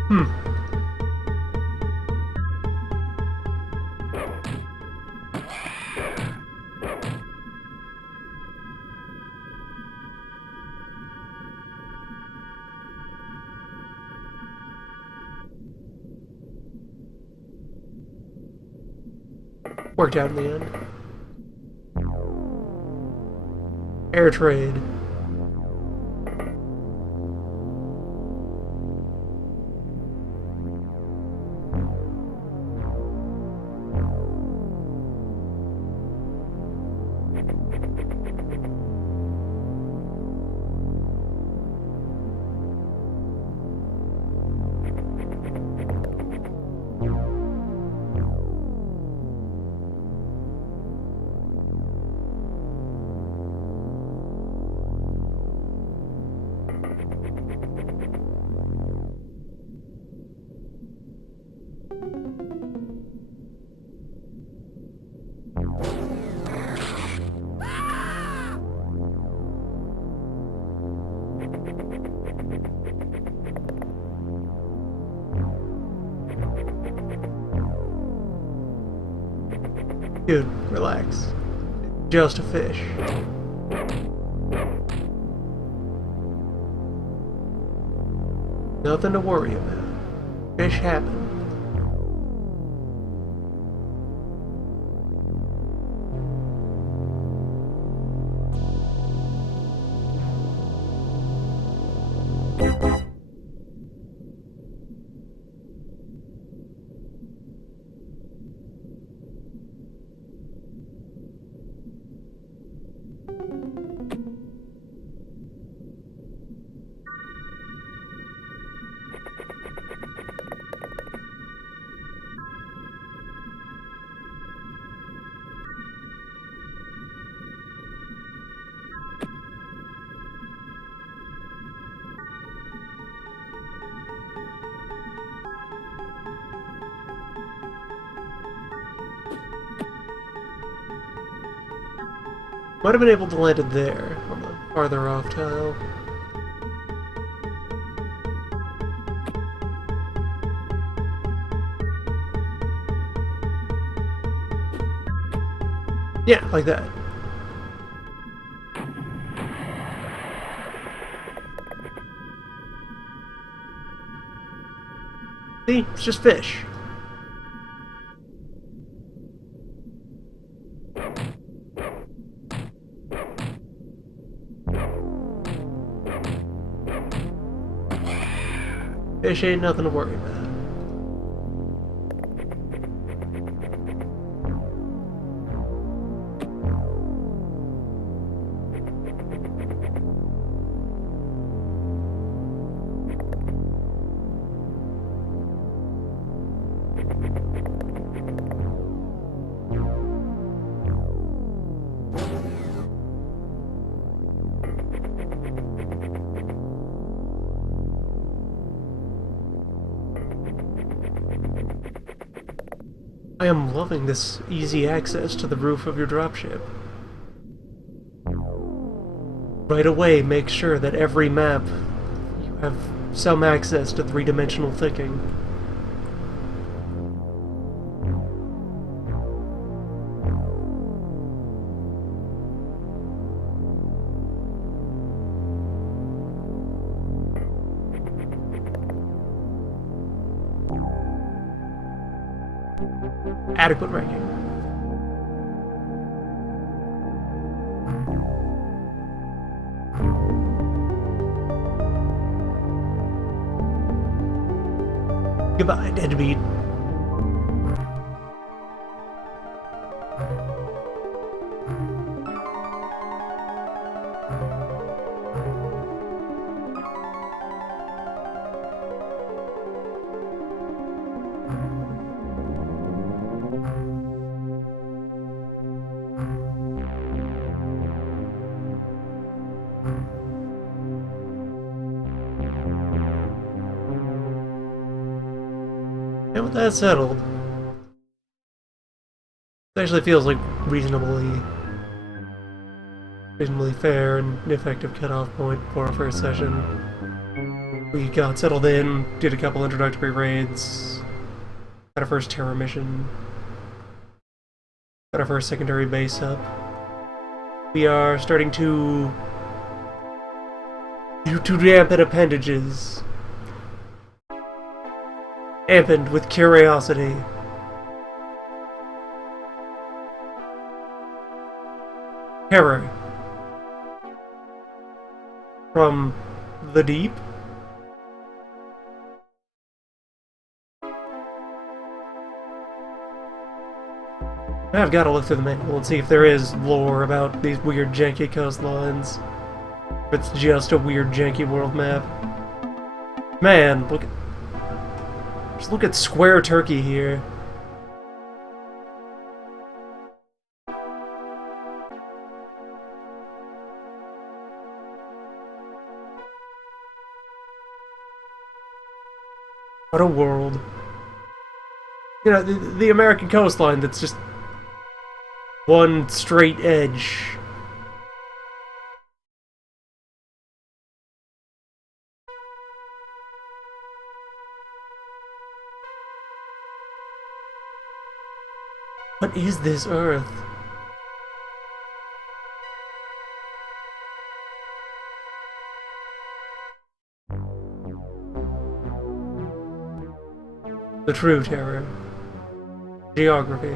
Hmm. Worked out in the end. Air trade. Dude, relax. Just a fish. Nothing to worry about. Fish happen. Might have been able to land it there, on the farther off tile. Yeah, like that. See? It's just fish. Fish ain't nothing to worry about. I am loving this easy access to the roof of your dropship. Right away, make sure that every map you have some access to three-dimensional thinking. Adequate ranking. Goodbye, deadbeat. And with that settled, it actually feels like reasonably reasonably fair and effective cutoff point for our first session. We got settled in, did a couple introductory raids, had our first terror mission, got our first secondary base up. We are starting to dampen appendages. Dampened with curiosity. Terror. From the deep? I've got to look through the manual and see if there is lore about these weird janky coastlines. If it's just a weird janky world map. Man, just look at Square Turkey here. What a world. You know, the American coastline that's just one straight edge. What is this Earth? The true terror. Geography.